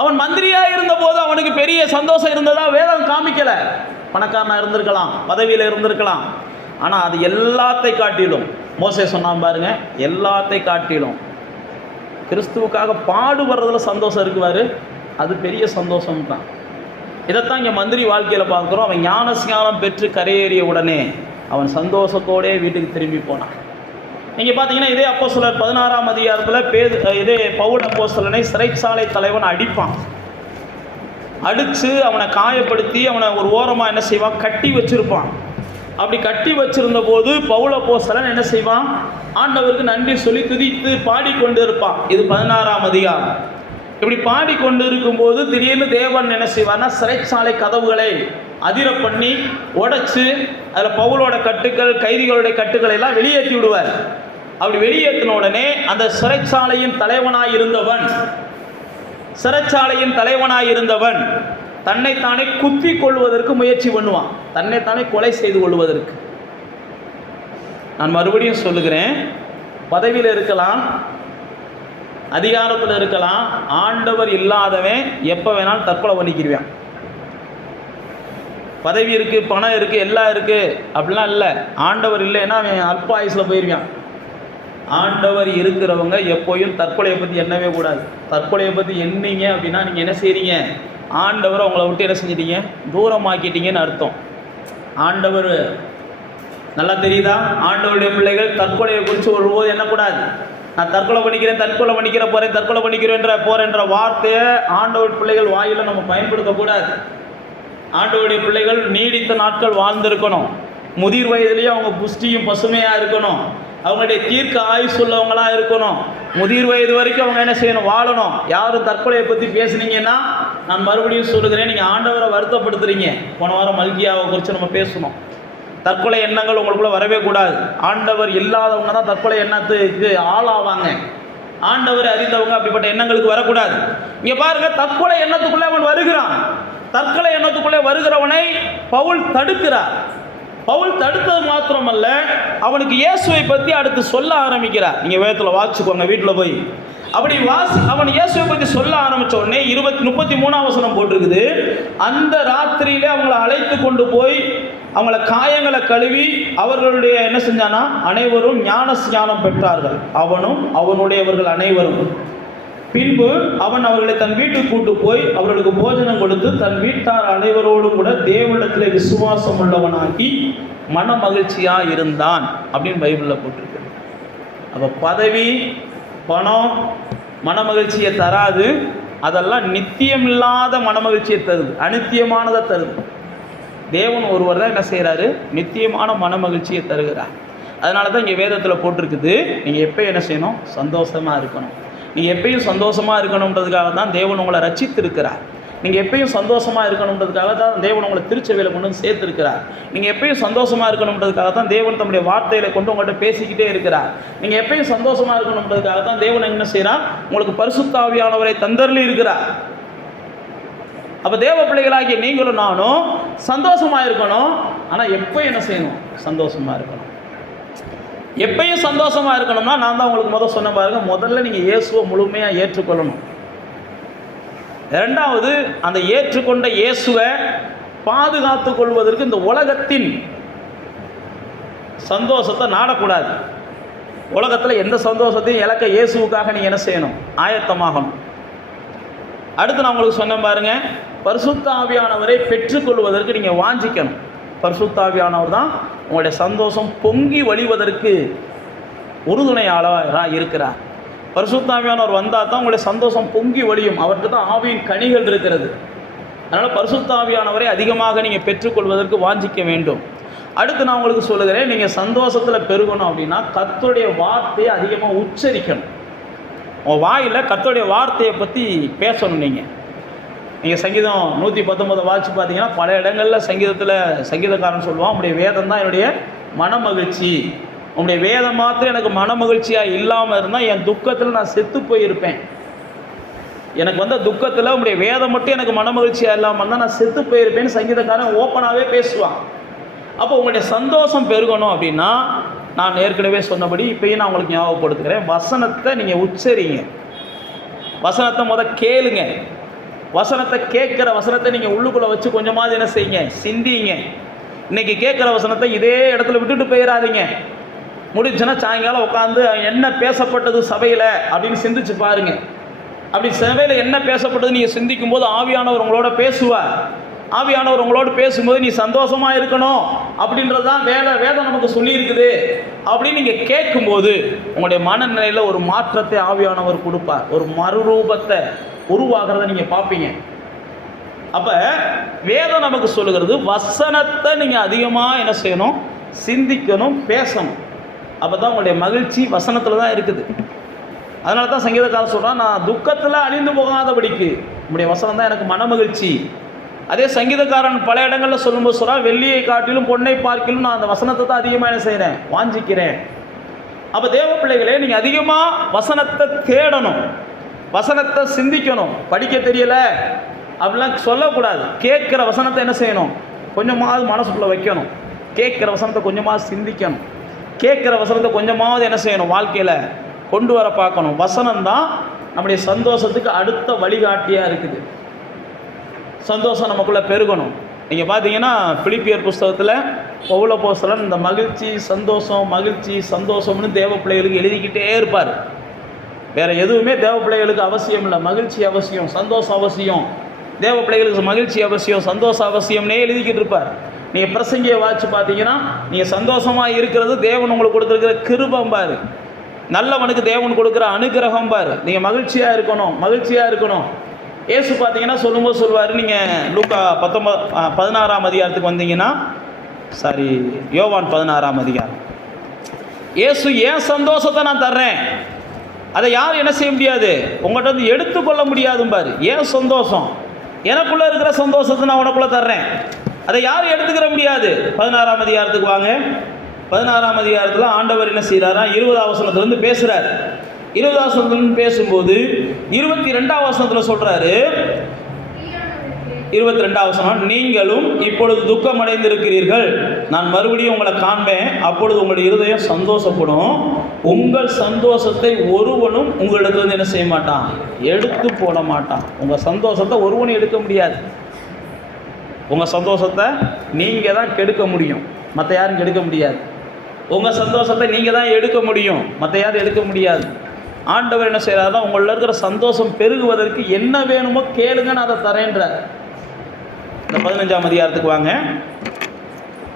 அவன் மந்திரியாக இருந்தபோது அவனுக்கு பெரிய சந்தோஷம் இருந்ததா வேதம் காமிக்கலை. பணக்காரனாக இருந்திருக்கலாம், பதவியில் இருந்திருக்கலாம், ஆனால் அது எல்லாத்தை காட்டிலும், மோசே சொன்னான் பாருங்க, எல்லாத்தை காட்டிலும் கிறிஸ்துவுக்காக பாடுபடுறதுல சந்தோஷம் இருக்குவார், அது பெரிய சந்தோஷம் தான். இதைத்தான் இங்கே மந்திரி வாழ்க்கையில் பார்க்குறோம். அவன் ஞானஸ்நானம் பெற்று கரையேறிய உடனே அவன் சந்தோஷத்தோடே வீட்டுக்கு திரும்பி போனான். நீங்கள் பார்த்தீங்கன்னா இதே அப்போஸ்தலர் 16ஆம் அதிகாரத்தில் இதே பவுல் அப்போஸ்தலனை சிறைச்சாலை தலைவன் அடிப்பான். அடித்து அவனை காயப்படுத்தி அவனை ஒரு ஓரமாக என்ன செய்வான்? கட்டி வச்சிருப்பான். அப்படி கட்டி வச்சிருந்த போது பவுல் அப்போஸ்தலன் என்ன செய்வான்? ஆண்டவருக்கு நன்றி சொல்லி துதித்து பாடிக்கொண்டு இருப்பான். இது 16ஆம் அதிகாரம். இப்படி பாடிக்கொண்டு இருக்கும்போது திடீர்னு தேவன் என்ன செய்வார்னா, சிறைச்சாலை கதவுகளை அதிர பண்ணி உடைச்சு அதில் பவுலோட கட்டுக்கள், கைதிகளுடைய கட்டுக்களை எல்லாம் வெளியேற்றி விடுவார். அப்படி வெளியேற்றின உடனே அந்த சிறைச்சாலையின் தலைவனாய் இருந்தவன் தன்னைத்தானே குத்தி கொள்வதற்கு முயற்சி பண்ணுவான், தன்னைத்தானே கொலை செய்து கொள்வதற்கு. நான் மறுபடியும் சொல்லுகிறேன், பதவியில் இருக்கலாம், அதிகாரத்தில் இருக்கலாம், ஆண்டவர் இல்லாதவன் எப்போ வேணாலும் தற்கொலை பண்ணிக்கிடுவான். பதவி இருக்குது, பணம் இருக்குது, எல்லாம் இருக்குது அப்படிலாம் இல்லை. ஆண்டவர் இல்லைன்னா அவன் அல்ப ஆயுசில் போயிடுவான். ஆண்டவர் இருக்கிறவங்க எப்போயும் தற்கொலையை பற்றி எண்ணவே கூடாது. தற்கொலையை பற்றி எண்ணீங்க அப்படின்னா நீங்கள் என்ன செய்கிறீங்க? ஆண்டவரை உங்களை விட்டு என்ன செஞ்சிட்டீங்க? தூரமாக்கிட்டீங்கன்னு அர்த்தம். ஆண்டவர் நல்லா தெரியுதா? ஆண்டவருடைய பிள்ளைகள் தற்கொலையை குறித்து ஒருபோது எண்ணக்கூடாது. நான் தற்கொலை பண்ணிக்கிறேன் போறேன்ற வார்த்தையை ஆண்டவர் பிள்ளைகள் வாயில நம்ம பயன்படுத்தக்கூடாது. ஆண்டவருடைய பிள்ளைகள் நீடித்த நாட்கள் வாழ்ந்திருக்கணும். முதிர் வயதிலேயே அவங்க புஷ்டியும் பசுமையாக இருக்கணும். அவங்களுடைய தீர்க்க ஆயுசு உள்ளவங்களாக இருக்கணும். முதிர் வயது வரைக்கும் அவங்க என்ன செய்யணும்? வாழணும். யாரும் தற்கொலையை பற்றி பேசுனீங்கன்னா நான் மறுபடியும் சொல்லுகிறேன், நீங்கள் ஆண்டவரை வருத்தப்படுத்துறீங்க. போன வாரம் மல்கியாவை குறித்து நம்ம பேசணும். தற்கொலை எண்ணங்கள் உங்களுக்குள்ள வரவே கூடாது. ஆண்டவர் இல்லாதவங்க தான் தற்கொலை எண்ணத்துக்கு ஆளாவாங்க. ஆண்டவர் அறிந்தவங்க அப்படிப்பட்ட எண்ணங்களுக்கு வரக்கூடாது. இங்கே பாருங்க, தற்கொலை எண்ணத்துக்குள்ளே அவன் வருகிறான். தற்கொலை எண்ணத்துக்குள்ளே வருகிறவனை பவுல் தடுக்கிறார். பவுல் தடுத்தது மாத்திரமல்ல, அவனுக்கு இயேசுவை பற்றி அடுத்து சொல்ல ஆரம்பிக்கிறார். நீங்கள் வேதத்தில் வாசிக்கோங்க வீட்டில் போய். அப்படி அவன் இயேசுவை பற்றி சொல்ல ஆரம்பித்த உடனே 33ஆம் வசனம் போட்டிருக்குது. அந்த ராத்திரியிலே அவங்களை அழைத்து கொண்டு போய் அவங்கள காயங்களை கழுவி அவர்களுடைய என்ன செஞ்சானா, அனைவரும் ஞான ஸ்நானம் பெற்றார்கள், அவனும் அவனுடையவர்கள் அனைவரும். பின்பு அவன் அவர்களை தன் வீட்டுக்கு கூட்டு போய் அவர்களுக்கு போஜனம் கொடுத்து தன் வீட்டார் அனைவரோடும் கூட தேவனிடத்தில் விசுவாசம் உள்ளவனாகி மன மகிழ்ச்சியாக இருந்தான் அப்படின்னு பைபிளில் போட்டிருக்கு. அப்போ பதவி, பணம் மன மகிழ்ச்சியை தராது, அதெல்லாம் நித்தியமில்லாத மன மகிழ்ச்சியை தருது, அநித்தியமானதை தருது. தேவன் ஒருவர் தான் என்ன செய்கிறாரு, நித்தியமான மன மகிழ்ச்சியை தருகிறார். அதனால தான் இங்கே வேதத்தில் போட்டிருக்குது, நீங்கள் எப்போ என்ன செய்யணும், சந்தோஷமாக இருக்கணும். நீங்கள் எப்பயும் சந்தோஷமாக இருக்கணுன்றதுக்காக தான் தேவன் உங்களை ரட்சித்திருக்கிறார். நீங்கள் எப்பயும் சந்தோஷமாக இருக்கணுன்றதுக்காக தான் தேவன் உங்களை திருச்சபையில் கொண்டு வந்து சேர்த்துருக்கிறார். நீங்கள் எப்பயும் சந்தோஷமாக இருக்கணுன்றதுக்காக தான் தேவன் தம்முடைய வார்த்தைகளை கொண்டு உங்கள்கிட்ட பேசிக்கிட்டே இருக்கிறார். நீங்கள் எப்பயும் சந்தோஷமாக இருக்கணுன்றதுக்காக தான் தேவன் என்ன செய்கிறார், உங்களுக்கு பரிசுத்த ஆவியானவரை தந்தருளி இருக்கிறார். அப்போ தேவ பிள்ளைகளாகிய நீங்களும் நானும் சந்தோஷமாக இருக்கணும். ஆனால் எப்போ என்ன செய்யணும், சந்தோஷமாக இருக்கணும். எப்பயும் சந்தோஷமாக இருக்கணும்னா நான் தான் உங்களுக்கு சொன்ன பாருங்க, முதல்ல நீங்கள் இயேசுவை முழுமையாக ஏற்றுக்கொள்ளணும். இரண்டாவது, அந்த ஏற்றுக்கொண்ட இயேசுவை பாதுகாத்து கொள்வதற்கு இந்த உலகத்தின் சந்தோஷத்தை நாடக்கூடாது. உலகத்தில் எந்த சந்தோஷத்தையும் இழக்க இயேசுவுக்காக நீங்கள் என்ன செய்யணும், ஆயத்தமாகணும். அடுத்து நான் உங்களுக்கு சொன்ன பாருங்க, பரிசுத்த ஆவியானவரை பெற்றுக்கொள்வதற்கு நீங்கள் வாஞ்சிக்கணும். பரிசுத்த ஆவியானவர் தான் உங்களுடைய சந்தோஷம் பொங்கி வழிவதற்கு உறுதுணையாளராக இருக்கிறார். பரிசுத்த ஆவியானவர் வந்தால் தான் உங்களுடைய சந்தோஷம் பொங்கி வழியும். அவர்கிட்ட தான் ஆவியின் கனிகள் இருக்கிறது. அதனால் பரிசுத்த ஆவியானவரை அதிகமாக நீங்கள் பெற்றுக்கொள்வதற்கு வாஞ்சிக்க வேண்டும். அடுத்து நான் உங்களுக்கு சொல்லுகிறேன், நீங்கள் சந்தோஷத்தில் பெருகணும் அப்படின்னா கர்த்தருடைய வார்த்தையை அதிகமாக உச்சரிக்கணும். உங்கள் வாயில் கர்த்தருடைய வார்த்தையை பற்றி பேசணும். நீங்கள் சங்கீதம் 119 வாட்சி பார்த்தீங்கன்னா பல இடங்களில் சங்கீதக்காரன் சொல்லுவான், உங்களுடைய வேதம் தான் என்னுடைய மன மகிழ்ச்சி, உங்களுடைய வேதம் மாத்திரம் எனக்கு மன மகிழ்ச்சியாக இல்லாமல் இருந்தால் என் துக்கத்தில் நான் செத்து போயிருப்பேன். எனக்கு வந்த துக்கத்தில் உங்களுடைய வேதம் மட்டும் எனக்கு மன மகிழ்ச்சியாக இல்லாமல் இருந்தால் நான் செத்து போயிருப்பேன்னு சங்கீதக்காரன் ஓப்பனாகவே பேசுவான். அப்போ உங்களுடைய சந்தோஷம் பெருகணும் அப்படின்னா நான் ஏற்கனவே சொன்னபடி இப்பயும் நான் உங்களுக்கு ஞாபகப்படுத்துகிறேன், வசனத்தை நீங்கள் உச்சரிங்க. வசனத்தை கேளுங்க. வசனத்தை கேட்குற வசனத்தை நீங்கள் உள்ளுக்குள்ளே வச்சு கொஞ்சமாவது என்ன செய்யுங்க, சிந்திங்க. இன்றைக்கி கேட்குற வசனத்தை இதே இடத்துல விட்டுட்டு போயிடாதீங்க. முடிச்சுன்னா சாயங்காலம் உட்காந்து என்ன பேசப்பட்டது சபையில் அப்படின்னு சிந்திச்சு பாருங்க. அப்படி சபையில் என்ன பேசப்பட்டது நீங்கள் சிந்திக்கும் போது ஆவியானவர் உங்களோட பேசுவார். ஆவியானவர் உங்களோடு பேசும்போது நீ சந்தோஷமாக இருக்கணும் அப்படின்றது தான் வேதம் நமக்கு சொல்லியிருக்குது அப்படின்னு நீங்கள் கேட்கும்போது உங்களுடைய மனநிலையில் ஒரு மாற்றத்தை ஆவியானவர் கொடுப்பார். ஒரு மறுரூபத்தை உருவாகிறத நீங்கள் பார்ப்பீங்க. அப்போ வேதம் நமக்கு சொல்லுகிறது, வசனத்தை நீங்கள் அதிகமாக என்ன செய்யணும், சிந்திக்கணும், பேசணும். அப்போ தான் உங்களுடைய மகிழ்ச்சி வசனத்தில் தான் இருக்குது. அதனால தான் சங்கீதக்காரன் சொல்கிறான், நான் துக்கத்தில் அழிந்து போகாதபடிக்கு உங்களுடைய வசனம் தான் எனக்கு மன மகிழ்ச்சி. அதே சங்கீதக்காரன் பல இடங்களில் சொல்லும்போது சொல்கிறான், வெள்ளியை காட்டிலும் பொன்னை பார்க்கிலும் நான் அந்த வசனத்தை தான் அதிகமாக என்ன செய்கிறேன், வாஞ்சிக்கிறேன். அப்போ தேவ பிள்ளைகளே, நீங்கள் அதிகமாக வசனத்தை தேடணும், வசனத்தை சிந்திக்கணும். படிக்க தெரியலை அப்படிலாம் சொல்லக்கூடாது. கேட்குற வசனத்தை என்ன செய்யணும், கொஞ்சமாவது மனசுக்குள்ளே வைக்கணும். கேட்குற வசனத்தை கொஞ்சமாவது சிந்திக்கணும். கேட்குற வசனத்தை கொஞ்சமாவது என்ன செய்யணும், வாழ்க்கையில் கொண்டு வர பார்க்கணும். வசனம் தான் நம்முடைய சந்தோஷத்துக்கு அடுத்த வழிகாட்டியாக இருக்குது. சந்தோஷம் நமக்குள்ளே பெருகணும். நீங்கள் பார்த்தீங்கன்னா பிலிப்பியர் புஸ்தகத்தில் பவுல் அப்போஸ்தலன் இந்த மகிழ்ச்சி சந்தோஷம்னு தேவ பிள்ளைகளுக்கு எழுதிக்கிட்டே இருப்பார். வேறு எதுவுமே தேவ பிள்ளைகளுக்கு அவசியம் இல்லை. மகிழ்ச்சி அவசியம், சந்தோஷம் அவசியம். தேவ பிள்ளைகளுக்கு மகிழ்ச்சி அவசியம், சந்தோஷம் அவசியம்னே எழுதிக்கிட்டு இருப்பார். நீங்கள் பிரசங்கியை வாட்சி பார்த்தீங்கன்னா நீங்கள் சந்தோஷமாக இருக்கிறது தேவன் உங்களுக்கு கொடுத்துருக்கிற கிருபம் பாரு, நல்லவனுக்கு தேவன் கொடுக்குற அனுகிரகம் பாரு. நீங்கள் மகிழ்ச்சியாக இருக்கணும். ஏசு பார்த்தீங்கன்னா சொல்லும்போது சொல்லுவார், நீங்கள் லூக்கா 16ஆம் அதிகாரத்துக்கு வந்தீங்கன்னா, யோவான் 16ஆம் அதிகாரம், ஏசு ஏன் சந்தோஷத்தை நான் தர்றேன், அதை யாரும் என்ன செய்ய முடியாது, உங்கள்கிட்ட வந்து எடுத்துக்கொள்ள முடியாதும் பாரு. ஏன் சந்தோஷம், எனக்குள்ளே இருக்கிற சந்தோஷத்தை நான் உனக்குள்ளே தர்றேன், அதை யாரும் எடுத்துக்கிற முடியாது. 16ஆம் அதிகாரத்துக்கு வாங்க. 16ஆம் அதிகாரத்தில் ஆண்டவர் என்ன செய்கிறாரா, 20ஆம் வசனத்துலேருந்து பேசுகிறார். 20ஆம் வசனத்துலேருந்து பேசும்போது 22ஆம் வசனத்தில் சொல்கிறாரு, 22வது வசனம், நீங்களும் இப்பொழுது துக்கம் அடைந்திருக்கிறீர்கள், நான் மறுபடியும் உங்களை காண்பேன், அப்பொழுது உங்களுடைய இருதயம் சந்தோஷப்படும், உங்கள் சந்தோஷத்தை ஒருவனும் உங்களிடத்துல என்ன செய்ய மாட்டான், எடுத்து போட மாட்டான். உங்கள் சந்தோஷத்தை ஒருவனும் எடுக்க முடியாது. உங்கள் சந்தோஷத்தை நீங்கள் தான் கெடுக்க முடியும், மற்ற யாரும் கெடுக்க முடியாது. உங்கள் சந்தோஷத்தை நீங்கள் தான் எடுக்க முடியும், மற்ற யாரும் எடுக்க முடியாது. ஆண்டவர் என்ன செய்கிறாருன்னா, உங்களில் இருக்கிற சந்தோஷம் பெருகுவதற்கு என்ன வேணுமோ கேளுங்க, நான் அதை தரேன்றார். இந்த 15ஆம் அதிகாரத்துக்கு வாங்க,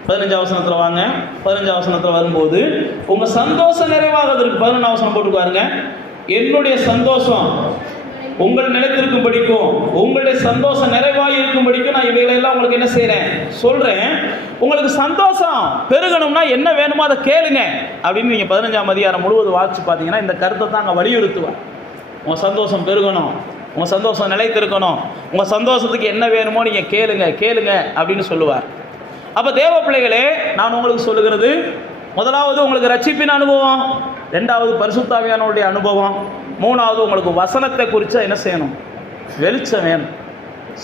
15ஆம் வசனத்தில் வாங்க. 15ஆம் வசனத்தில் வரும்போது உங்கள் சந்தோஷம் நிறைவாகிறதுக்கு 11ஆம் வசனம் போட்டு பாருங்க. என்னுடைய சந்தோஷம் உங்கள் நிலைத்திருக்கும் படிக்கும், உங்களுடைய சந்தோஷம் நிறைவாக இருக்கும் படிக்கும் நான் இவைகளெல்லாம் உங்களுக்கு என்ன செய்கிறேன் சொல்கிறேன். உங்களுக்கு சந்தோஷம் பெருகணும்னா என்ன வேணுமோ அதை கேளுங்க அப்படின்னு நீங்கள் 15ஆம் அதிகாரம் முழுவதும் வாசித்து பார்த்தீங்கன்னா இந்த கருத்தை தான் அங்கே வலியுறுத்துவேன். உங்கள் சந்தோஷம் பெருகணும், உங்கள் சந்தோஷம் நிலைத்திருக்கணும், உங்கள் சந்தோஷத்துக்கு என்ன வேணுமோ நீங்கள் கேளுங்க கேளுங்க அப்படின்னு சொல்லுவார். அப்போ தேவ பிள்ளைகளே, நான் உங்களுக்கு சொல்லுகிறது, முதலாவது உங்களுக்கு ரட்சிப்பின் அனுபவம், 2வது பரிசுத்த ஆவியானவருடைய அனுபவம், 3வது உங்களுக்கு வசனத்தை குறித்து என்ன செய்யணும், வெளிச்சம் வேணும்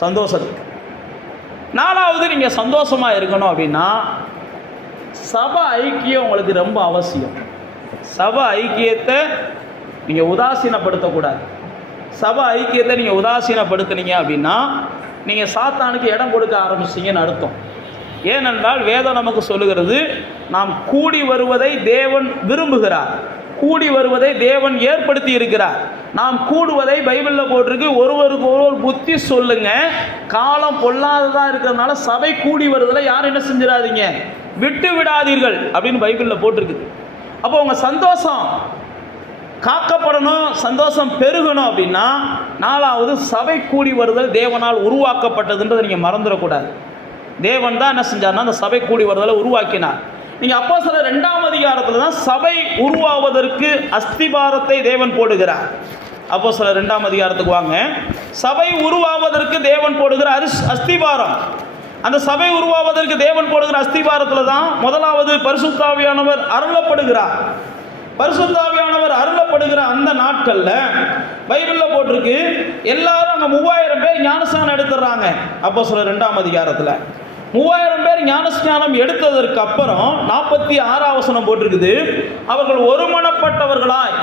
சந்தோஷத்துக்கு. 4வது நீங்கள் சந்தோஷமாக இருக்கணும் அப்படின்னா சபை ஐக்கியம் உங்களுக்கு ரொம்ப அவசியம். சபை ஐக்கியத்தை நீங்கள் உதாசீனப்படுத்தக்கூடாது. சபை ஐக்கியத்தை நீங்கள் உதாசீனப்படுத்தினீங்க அப்படின்னா நீங்கள் சாத்தானுக்கு இடம் கொடுக்க ஆரம்பிச்சிங்கன்னு அர்த்தம். ஏனென்றால் வேதம் நமக்கு சொல்லுகிறது, நாம் கூடி வருவதை தேவன் விரும்புகிறார், கூடி வருவதை தேவன் ஏற்படுத்தி இருக்கிறார். நாம் கூடுவதை பைபிளில் போட்டிருக்கு, ஒருவருக்கு ஒருவர் புத்தி சொல்லுங்க, காலம் பொல்லாததாக இருக்கிறதுனால சபை கூடி வருவதில் யாரும் என்ன செஞ்சிடாதீங்க, விட்டு விடாதீர்கள் அப்படின்னு பைபிளில் போட்டிருக்குது. அப்போ உங்கள் சந்தோஷம் காக்கப்படணும், சந்தோஷம் பெருகணும் அப்படின்னா 4வது சபை கூடி வருதல் தேவனால் உருவாக்கப்பட்டதுன்றதை நீங்கள் மறந்துடக்கூடாது. தேவன் தான் என்ன செஞ்சார்னா அந்த சபை கூடி வருதலை உருவாக்கினார். நீங்கள் அப்போஸ்தலர் 2ஆம் அதிகாரத்தில் தான் சபை உருவாவதற்கு அஸ்திபாரத்தை தேவன் போடுகிறார். அப்போஸ்தலர் 2ஆம் அதிகாரத்துக்கு வாங்க. சபை உருவாவதற்கு தேவன் போடுகிற அஸ்திபாரம், அந்த சபை உருவாவதற்கு தேவன் போடுகிற அஸ்திபாரத்தில் தான் முதலாவது பரிசுத்த ஆவியானவர் அருளப்படுகிறார். பரிசுத்த ஆவியானவர் அருளப்படுகிற அந்த நாட்களில் பைபிளில் போட்டிருக்கு, எல்லாரும் அங்கே 3000 பேர் ஞானஸ்நானம் எடுத்துடுறாங்க. அப்போஸ்தலர் 2ஆம் அதிகாரத்தில் 3000 பேர் ஞானஸ்நானம் எடுத்ததற்கு அப்புறம் 46ஆம் வசனம் போட்டிருக்குது, அவர்கள் ஒருமனப்பட்டவர்களாய்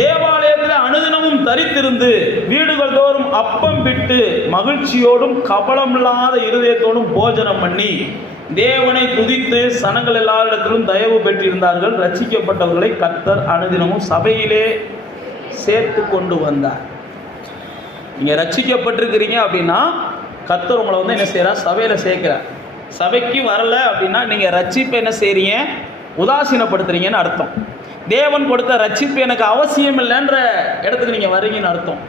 தேவாலயத்தில் அனுதினமும் தரித்திருந்து வீடுகள் தோறும் அப்பம் விட்டு மகிழ்ச்சியோடும் கபலமில்லாத இருதயத்தோடும் போஜனம் பண்ணி தேவனை துதித்து சனங்கள் எல்லாரிடத்திலும் தயவு பெற்றிருந்தார்கள். ரட்சிக்கப்பட்டவர்களை கர்த்தர் அனுதினமும் சபையிலே சேர்த்து கொண்டு வந்தார். நீங்கள் ரட்சிக்கப்பட்டிருக்கிறீங்க அப்படின்னா கர்த்தர் உங்களை வந்து என்ன செய்கிறார், சபையில் சேர்க்கிறார். சபைக்கு வரலை அப்படின்னா நீங்கள் ரட்சிப்பை என்ன செய்கிறீங்க, உதாசீனப்படுத்துறீங்கன்னு அர்த்தம். தேவன் கொடுத்த ரட்சிப்பு எனக்கு அவசியம் இல்லைன்ற இடத்துக்கு நீங்கள் வர்றீங்கன்னு அர்த்தம்.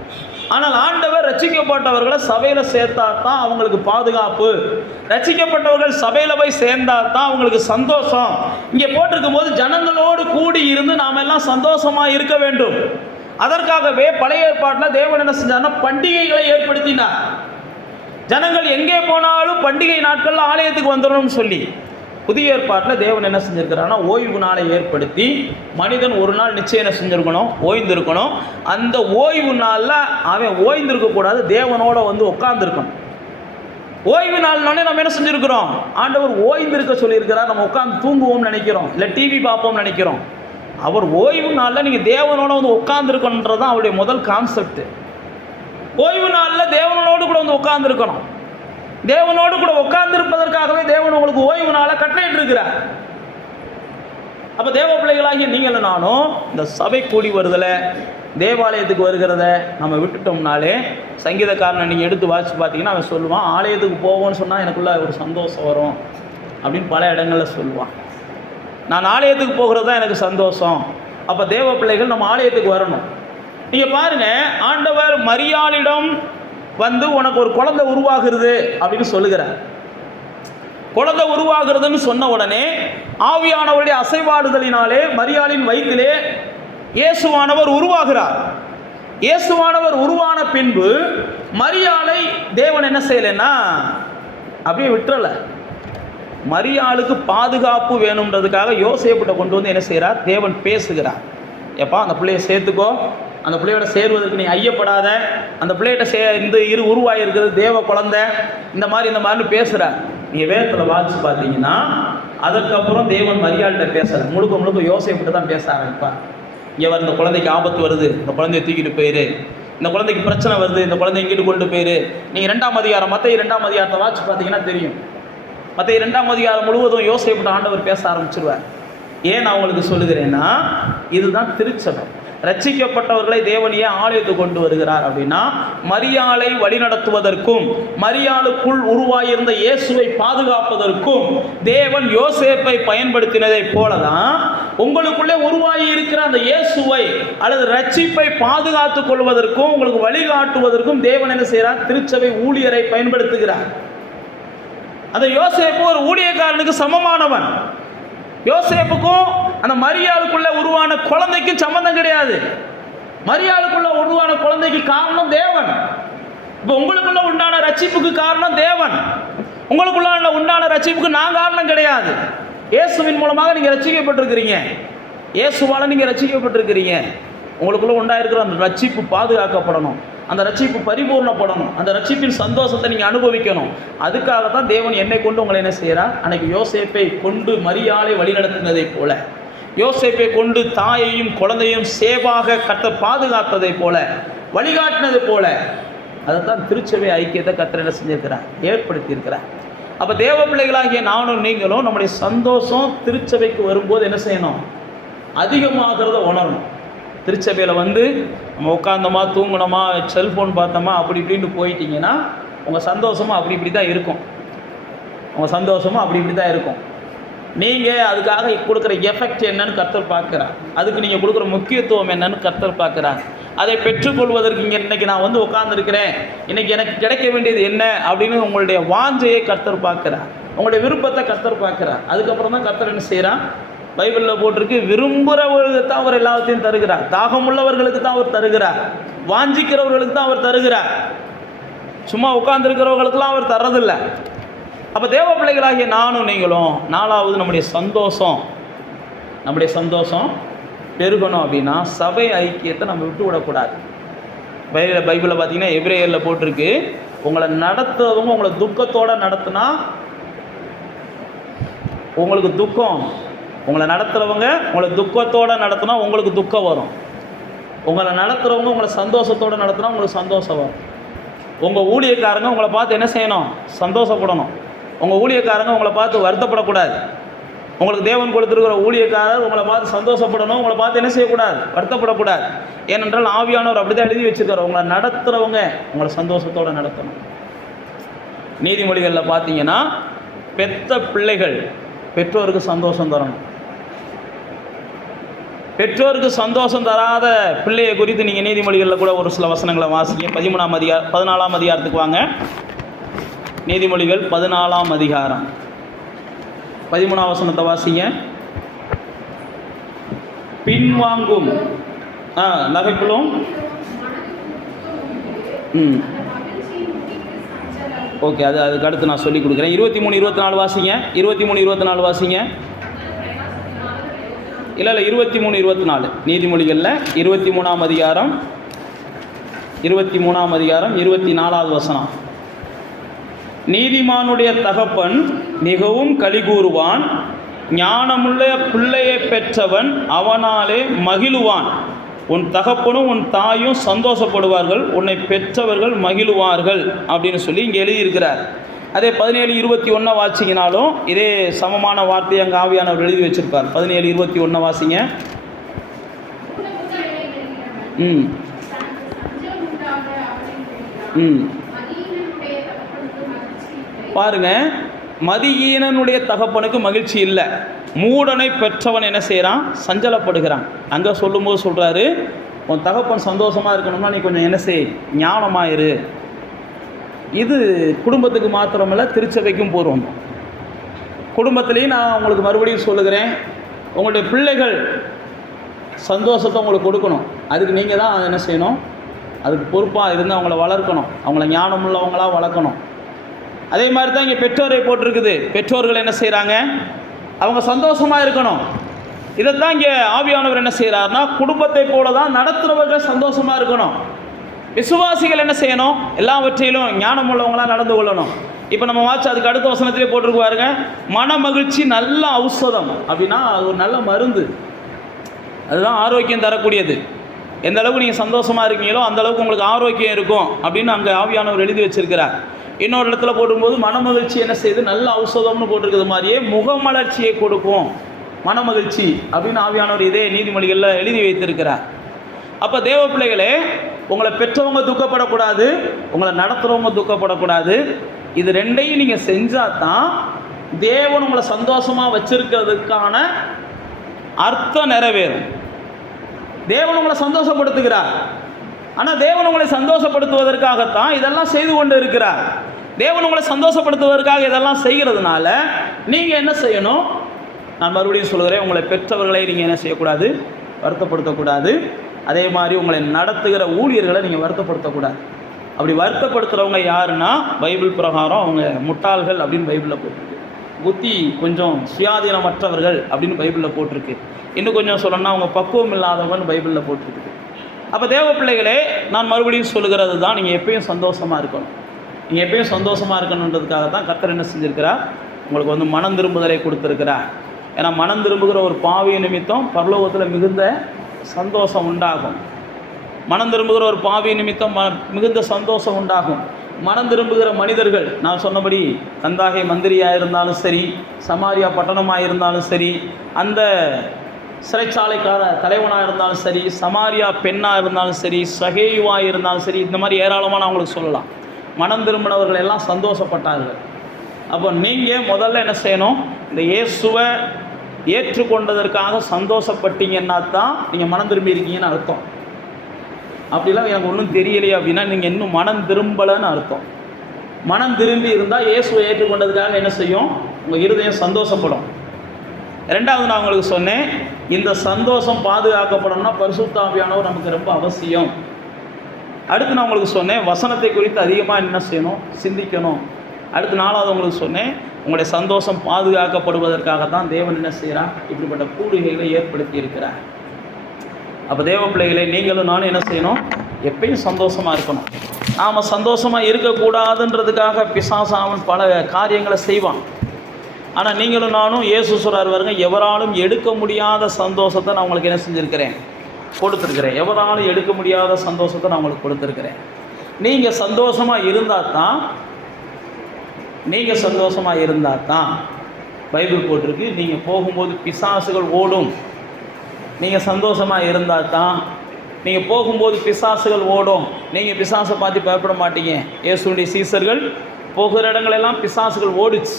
ஆனால் ஆண்டவர் ரட்சிக்கப்பட்டவர்களை சபையில் சேர்த்தா தான் அவங்களுக்கு பாதுகாப்பு, ரட்சிக்கப்பட்டவர்கள் சபையில் போய் சேர்ந்தா தான் அவங்களுக்கு சந்தோஷம். இங்கே போட்டிருக்கும் போது ஜனங்களோடு கூடி இருந்து நாம் எல்லாம் சந்தோஷமாக இருக்க வேண்டும். அதற்காகவே பழைய ஏற்பாட்டில் தேவன் என்ன செஞ்சார்னா பண்டிகைகளை ஏற்படுத்தினார். ஜனங்கள் எங்கே போனாலும் பண்டிகை நாட்களில் ஆலயத்துக்கு வந்துடணும்னு சொல்லி. புதிய ஏற்பாட்டில் தேவன் என்ன செஞ்சுருக்கிறான்னா ஓய்வு நாளை ஏற்படுத்தி மனிதன் ஒரு நாள் நிச்சயம் என்ன செஞ்சுருக்கணும், ஓய்ந்திருக்கணும். அந்த ஓய்வு நாளில் அவன் ஓய்ந்திருக்கக்கூடாது, தேவனோட வந்து உட்காந்துருக்கணும். ஓய்வு நாள்னோடனே நம்ம என்ன செஞ்சுருக்கிறோம், ஆண்டவர் ஓய்ந்திருக்க சொல்லியிருக்கிறார். நம்ம உட்காந்து தூங்குவோம்னு நினைக்கிறோம், இல்லை டிவி பார்ப்போம்னு நினைக்கிறோம். அவர் ஓய்வு நாளில் நீங்கள் தேவனோட வந்து உட்காந்துருக்கணுன்றது தான் அவருடைய முதல் கான்செப்ட். ஓய்வு நாளில் தேவனோடு கூட வந்து உட்காந்துருக்கணும். தேவனோடு கூட உட்கார்ந்திருப்பதற்காகவே தேவன் உங்களுக்கு ஓய்வு நாளை கட்டளையிட்டு இருக்கிறார். அப்போ தேவ பிள்ளைகளாகிய நீங்கள் நானும் இந்த சபை கூடி வருதலை, தேவாலயத்துக்கு வருகிறத நம்ம விட்டுட்டோம்னாலே, சங்கீதக்காரனை நீங்கள் எடுத்து வாசித்து பார்த்தீங்கன்னா அவன் சொல்லுவான், ஆலயத்துக்கு போவோன்னு சொன்னால் எனக்குள்ள ஒரு சந்தோஷம் வரும் அப்படின்னு பல இடங்களில் சொல்லுவான். நான் ஆலயத்துக்கு போகிறது தான் எனக்கு சந்தோஷம். அப்போ தேவ பிள்ளைகள் நம்ம ஆலயத்துக்கு வரணும். நீங்கள் பாருங்கள், ஆண்டவர் மரியாளிடம் வந்து உனக்கு ஒரு குழந்தை உருவாகிறது அப்படின்னு சொல்லுகிறார். குழந்தை உருவாகிறதுன்னு சொன்ன உடனே ஆவியானவருடைய அசைவாடுதலினாலே மரியாளின் வயிற்றிலே இயேசுவானவர் உருவாகிறார். இயேசுவானவர் உருவான பின்பு மரியாளை தேவன் என்ன செய்யலைன்னா அப்படியே விட்டுறலை. மரியாளுக்கு பாதுகாப்பு வேணுன்றதுக்காக யோசேப்பிட்ட கொண்டு வந்து என்ன செய்கிறார், தேவன் பேசுகிறார். எப்பா அந்த பிள்ளையை சேர்த்துக்கோ, அந்த பிள்ளையோட சேர்வதற்கு நீ ஐயப்படாத, அந்த பிள்ளைகிட்ட இந்த உருவாயிருக்கிறது தேவ குழந்தை, இந்த மாதிரின்னு பேசுகிறார். நீங்கள் வேதத்தில் வாசித்து பார்த்தீங்கன்னா அதுக்கப்புறம் தேவன் மரியாள்கிட்ட பேசலை, முழுக்க முழுக்க யோசேப்புட்டு தான் பேச ஆரம்பிப்பார். இங்கே வர இந்த குழந்தைக்கு ஆபத்து வருது, இந்த குழந்தைய தூக்கிட்டு போயிரு, இந்த குழந்தைக்கு பிரச்சனை வருது, இந்த குழந்தைய இங்கிட்டு கொண்டு போயிரு. நீங்கள் 2ஆம் அதிகாரம் மத்தேயு 2ஆம் அதிகாரத்தை வாசித்து பார்த்தீங்கன்னா தெரியும். மத்தேயு 2ஆம் அதிகாரம் முழுவதும் யோசேப்புட்டு ஆண்டவர் பேச ஆரம்பிச்சிருவார். ஏன் நான் உங்களுக்கு சொல்லுகிறேன்னா, இதுதான் திருச்சபை. ரட்சிக்கப்பட்டவர்களை தேவனையே ஆலயத்துக்கு கொண்டு வருகிறார் அப்படின்னா, மரியாளை வழிநடத்துவதற்கும் மரியாளுக்குள் உருவாயிருந்த இயேசுவை பாதுகாப்பதற்கும் தேவன் யோசேப்பை பயன்படுத்தினதை போலதான் உங்களுக்குள்ளே உருவாகி இருக்கிற அந்த இயேசுவை அல்லது ரட்சிப்பை பாதுகாத்துக் கொள்வதற்கும் உங்களுக்கு வழிகாட்டுவதற்கும் தேவன் என்ன செய்கிறார்? திருச்சபை ஊழியரை பயன்படுத்துகிறார். அந்த யோசேப்பு ஒரு ஊழியக்காரனுக்கு சமமானவன். யோசேப்புக்கும் அந்த மரியாளுக்குள்ள உருவான குழந்தைக்கும் சம்பந்தம் கிடையாது. மரியாளுக்குள்ள உருவான குழந்தைக்கு காரணம் தேவன். இப்போ உங்களுக்குள்ள உண்டான ரட்சிப்புக்கு காரணம் தேவன். உங்களுக்குள்ள உண்டான ரட்சிப்புக்கு நான் காரணம் கிடையாது. இயேசுவின் மூலமாக நீங்கள் ரட்சிக்கப்பட்டிருக்கிறீங்க. இயேசுவால் நீங்கள் ரட்சிக்கப்பட்டிருக்கிறீங்க. உங்களுக்குள்ள உண்டாயிருக்கிற அந்த ரட்சிப்பு பாதுகாக்கப்படணும், அந்த ரட்சிப்பு பரிபூர்ணப்படணும், அந்த ரட்சிப்பின் சந்தோஷத்தை நீங்கள் அனுபவிக்கணும். அதுக்காக தான் தேவன் என்னை கொண்டு உங்களை என்ன செய்கிறார்? அன்னைக்கு யோசேப்பை கொண்டு மரியாளை வழிநடத்தினதை போல, யோசேப்பை கொண்டு தாயையும் குழந்தையும் சேவாக பாதுகாத்ததை போல, வழிகாட்டினது போல, அதைத்தான் திருச்சபை ஐக்கியத்தை கர்த்தர் என்ன செஞ்சிருக்கிறார்? ஏற்படுத்தியிருக்கிறார். அப்போ தேவ பிள்ளைகளாகிய நானும் நீங்களும் நம்முடைய சந்தோஷம் திருச்சபைக்கு வரும்போது என்ன செய்யணும்? அதிகமாகிறத உணரணும். திருச்சபையில் நம்ம உட்காந்தோமா, தூங்கினோமா, செல்ஃபோன் பார்த்தோமா, அப்படி இப்படின்னு போயிட்டீங்கன்னா உங்கள் சந்தோஷமும் அப்படி இப்படி தான் இருக்கும். உங்கள் சந்தோஷமும் அப்படி இப்படி தான் இருக்கும். நீங்கள் அதுக்காக கொடுக்குற எஃபெக்ட் என்னன்னு கர்த்தர் பார்க்குறார். அதுக்கு நீங்கள் கொடுக்குற முக்கியத்துவம் என்னன்னு கர்த்தர் பார்க்குறார். அதை பெற்றுக்கொள்வதற்கு இங்கே இன்றைக்கி நான் உட்காந்துருக்கிறேன், இன்றைக்கி எனக்கு கிடைக்க வேண்டியது என்ன அப்படின்னு உங்களுடைய வாஞ்சையை கர்த்தர் பார்க்குறார். உங்களுடைய விருப்பத்தை கர்த்தர் பார்க்குறார். அதுக்கப்புறம் தான் கர்த்தர் என்ன செய்கிறார்? பைபிளில் போட்டிருக்கு, விரும்புகிறவர்களுக்கு தான் அவர் எல்லாத்தையும் தருகிறார், தாகம் உள்ளவர்களுக்கு தான் அவர் தருகிறார், வாஞ்சிக்கிறவர்களுக்கு தான் அவர் தருகிறார், சும்மா உட்கார்ந்துருக்கிறவர்களுக்கெல்லாம் அவர் தர்றதில்லை. அப்போ தேவ பிள்ளைகளாகிய நானும் நீங்களும் 4வது நம்முடைய சந்தோஷம் பெருகணும் அப்படின்னா சபை ஐக்கியத்தை நம்ம விட்டு விடக்கூடாது. பைபிளில் பார்த்தீங்கன்னா எபிரேயரில் போட்டிருக்கு, உங்களை நடத்துறவங்க உங்களை துக்கத்தோடு நடத்தினா உங்களுக்கு துக்கம், உங்களை நடத்துகிறவங்க உங்களை துக்கத்தோடு நடத்தினா உங்களுக்கு துக்கம் வரும். உங்களை நடத்துகிறவங்க உங்களை சந்தோஷத்தோடு நடத்தினா உங்களுக்கு சந்தோஷம் வரும். உங்கள் ஊழியக்காரங்க உங்களை பார்த்து என்ன செய்யணும்? சந்தோஷப்படணும். உங்கள் ஊழியக்காரங்க உங்களை பார்த்து வருத்தப்படக்கூடாது. உங்களுக்கு தேவன் கொடுத்துருக்கிற ஊழியக்காரர் உங்களை பார்த்து சந்தோஷப்படணும், உங்களை பார்த்து என்ன செய்யக்கூடாது? வருத்தப்படக்கூடாது. ஏனென்றால் ஆவியானவர் அப்படி தான் எழுதி வச்சுருக்கார், உங்களை நடத்துகிறவங்க உங்களை சந்தோஷத்தோடு நடத்தணும். நீதிமொழிகளில் பார்த்தீங்கன்னா பெத்த பிள்ளைகள் பெற்றோருக்கு சந்தோஷம் தரணும். பெற்றோருக்கு சந்தோஷம் தராத பிள்ளையை குறித்து நீங்கள் நீதிமொழிகளில் கூட ஒரு சில வசனங்களை வாசிங்க. 14ஆம் அதிகாரத்துக்கு வாங்க. நீதிமொழிகள் 14ஆம் அதிகாரம் 13ஆம் வசனத்தை வாசிங்க. பின்வாங்கும் நகைப்புலும் ஓகே, அதுக்கு அடுத்து நான் சொல்லிக் கொடுக்குறேன். 23-24 வாசிங்க. 23-24 வாசிங்க. இல்லை 23-24 நீதிமொழிகளில் 23ஆம் அதிகாரம் 24வது வசனம். நீதிமானுடைய தகப்பன் மிகவும் கலிகூறுவான், ஞானமுள்ள பிள்ளையை பெற்றவன் அவனாலே மகிழுவான். உன் தகப்பனும் உன் தாயும் சந்தோஷப்படுவார்கள், உன்னை பெற்றவர்கள் மகிழுவார்கள் அப்படின்னு சொல்லி இங்கே எழுதியிருக்கிறார். அதே 17-21 வாசிங்கனாலும் இதே சமமான வார்த்தையை அங்கே ஆவியானவர் எழுதி வச்சிருப்பார். 17-21 வாசிங்க. பாருங்க, மதியீனனுடைய தகப்பனுக்கு மகிழ்ச்சி இல்லை, மூடனை பெற்றவன் என்ன செய்கிறான்? சஞ்சலப்படுகிறான். அங்கே சொல்லும்போது சொல்கிறாரு, உன் தகப்பன் சந்தோஷமாக இருக்கணும்னா நீ கொஞ்சம் என்ன செய்? ஞானமாயிரு. இது குடும்பத்துக்கு மாத்திரமல்ல, திருச்சபைக்கும் போகிறோம். குடும்பத்திலையும் நான் உங்களுக்கு மறுபடியும் சொல்லுகிறேன், உங்களுடைய பிள்ளைகள் சந்தோஷத்தை உங்களுக்கு கொடுக்கணும். அதுக்கு நீங்கள் தான் என்ன செய்யணும்? அதுக்கு பொறுப்பாக இருந்து அவங்கள வளர்க்கணும், அவங்கள ஞானம் உள்ளவங்களாக வளர்க்கணும். அதே மாதிரி தான் இங்கே பெற்றோரை போட்டிருக்குது. பெற்றோர்கள் என்ன செய்கிறாங்க? அவங்க சந்தோஷமாக இருக்கணும். இதைத்தான் இங்கே ஆவியானவர் என்ன செய்கிறார்னா, குடும்பத்தை போல தான் நடத்துகிறவர்கள் சந்தோஷமாக இருக்கணும். விசுவாசிகள் என்ன செய்யணும், எல்லாவற்றிலும் ஞானம் உள்ளவங்களாம் நடந்து கொள்ளணும். இப்போ நம்ம வாட்ச் அதுக்கு அடுத்த வசனத்திலே போட்டிருக்கு பாருங்க, மன மகிழ்ச்சி நல்ல ஔஷதம் அப்படின்னா அது ஒரு நல்ல மருந்து, அதுதான் ஆரோக்கியம் தரக்கூடியது. எந்த அளவுக்கு நீங்கள் சந்தோஷமாக இருக்கீங்களோ அந்த அளவுக்கு உங்களுக்கு ஆரோக்கியம் இருக்கும் அப்படின்னு அங்கே ஆவியானவர் எழுதி வச்சிருக்கிறார். இன்னொரு இடத்துல போடும்போது மனமகிழ்ச்சி என்ன செய்யுது, நல்ல ஔஷதம்னு போட்டிருக்கிறது மாதிரியே முகமலர்ச்சியை கொடுக்கும் மனமகிழ்ச்சி அப்படின்னு ஆவியானவர் இதே நீதிமொழிகளில் எழுதி வைத்திருக்கிறார். அப்போ தேவ பிள்ளைகளே, உங்களை பெற்றவங்க துக்கப்படக்கூடாது, உங்களை நடத்துகிறவங்க துக்கப்படக்கூடாது. இது ரெண்டையும் நீங்கள் செஞ்சால் தான் தேவன் உங்களை சந்தோஷமாக வச்சிருக்கிறதுக்கான அர்த்தம் நிறைவேறும். தேவன் உங்களை சந்தோஷப்படுத்துகிறார். ஆனால் தேவன் உங்களை சந்தோஷப்படுத்துவதற்காகத்தான் இதெல்லாம் செய்து கொண்டு இருக்கிறார். தேவன் உங்களை சந்தோஷப்படுத்துவதற்காக இதெல்லாம் செய்கிறதுனால நீங்கள் என்ன செய்யணும், நான் மறுபடியும் சொல்கிறேன், உங்களை பெற்றவர்களை நீங்கள் என்ன செய்யக்கூடாது, வருத்தப்படுத்தக்கூடாது. அதே மாதிரி உங்களை நடத்துகிற ஊழியர்களை நீங்கள் வருத்தப்படுத்தக்கூடாது. அப்படி வருத்தப்படுத்துகிறவங்க யாருன்னா, பைபிள் பிரகாரம் அவங்க முட்டாள்கள் அப்படின்னு பைபிளில் போட்டிருக்கு. புத்தி கொஞ்சம் சுயாதீனமற்றவர்கள் அப்படின்னு பைபிளில் போட்டிருக்கு. இன்னும் கொஞ்சம் சொல்லணும்னா அவங்க பக்குவம் இல்லாதவங்கன்னு பைபிளில் போட்டிருக்கு. அப்போ தேவ பிள்ளைகளே, நான் மறுபடியும் சொல்லுகிறது தான், நீங்கள் எப்பயும் சந்தோஷமாக இருக்கணும். நீங்கள் எப்பயும் சந்தோஷமாக இருக்கணுன்றதுக்காக தான் கர்த்தர் என்ன செஞ்சுருக்கிறார், உங்களுக்கு மனம் திரும்புதலை கொடுத்துருக்கிறார். ஏன்னா மனம் திரும்புகிற ஒரு பாவிய நிமித்தம் பரலோகத்தில் மிகுந்த சந்தோஷம் உண்டாகும். மனம் திரும்புகிற ஒரு பாவிய நிமித்தம் மிகுந்த சந்தோஷம் உண்டாகும். மனம் திரும்புகிற மனிதர்கள், நான் சொன்னபடி கந்தாகை மந்திரியாக இருந்தாலும் சரி, சமாரியா பட்டணமாக இருந்தாலும் சரி, அந்த சிறைச்சாலைக்கார தலைவனாக இருந்தாலும் சரி, சமாரியா பெண்ணாக இருந்தாலும் சரி, சகேயுவாக இருந்தாலும் சரி, இந்த மாதிரி ஏராளமான அவங்களுக்கு சொல்லலாம். மனம் திரும்பினவர்கள் எல்லாம் சந்தோஷப்பட்டார்கள். அப்போ நீங்கள் முதல்ல என்ன செய்யணும், இந்த இயேசுவை ஏற்றுக்கொண்டதற்காக சந்தோஷப்பட்டீங்கன்னா தான் நீங்கள் மனம் திரும்பி இருக்கீங்கன்னு அர்த்தம். அப்படிலாம் எனக்கு ஒன்றும் தெரியலையே அப்படின்னா நீங்கள் இன்னும் மனம் திரும்பலைன்னு அர்த்தம். மனம் திரும்பி இருந்தால் இயேசுவை ஏற்றுக்கொண்டதுக்காக என்ன செய்யும், உங்கள் இருதயம் சந்தோஷப்படும். ரெண்டாவது நான் உங்களுக்கு சொன்னேன், இந்த சந்தோஷம் பாதுகாக்கப்படணும்னா பரிசுத்த ஆவியானவர் நமக்கு ரொம்ப அவசியம். அடுத்து நான் உங்களுக்கு சொன்னேன், வசனத்தை குறித்து அதிகமாக என்ன செய்யணும், சிந்திக்கணும். அடுத்து நாலாவது உங்களுக்கு சொன்னேன், உங்களுடைய சந்தோஷம் பாதுகாக்கப்படுவதற்காக தான் தேவன் என்ன செய்கிறார், இப்படிப்பட்ட கூடுகைகளை ஏற்படுத்தி இருக்கிறார். அப்போ தேவ பிள்ளைகளை, நீங்களும் நானும் என்ன செய்யணும், எப்பயும் சந்தோஷமாக இருக்கணும். நாம் சந்தோஷமாக இருக்கக்கூடாதுன்றதுக்காக பிசாசு அவன் பல காரியங்களை செய்வான். ஆனால் நீங்களும் நானும் இயேசு சொல்றார் பாருங்க, எவராலும் எடுக்க முடியாத சந்தோஷத்தை நான் உங்களுக்கு என்ன செஞ்சுருக்கிறேன், கொடுத்துருக்கிறேன். எவராலும் எடுக்க முடியாத சந்தோஷத்தை நான் உங்களுக்கு கொடுத்துருக்கிறேன். நீங்கள் சந்தோஷமாக இருந்தால் தான் பைபிள் போட்டிருக்கு, நீங்கள் போகும்போது பிசாசுகள் ஓடும். நீங்கள் சந்தோஷமாக இருந்தால் தான் நீங்கள் போகும்போது பிசாசுகள் ஓடும். நீங்கள் பிசாசை பார்த்து பயப்பட மாட்டீங்க. இயேசுடைய சீசர்கள் போகிற இடங்களெல்லாம் பிசாசுகள் ஓடிச்சு.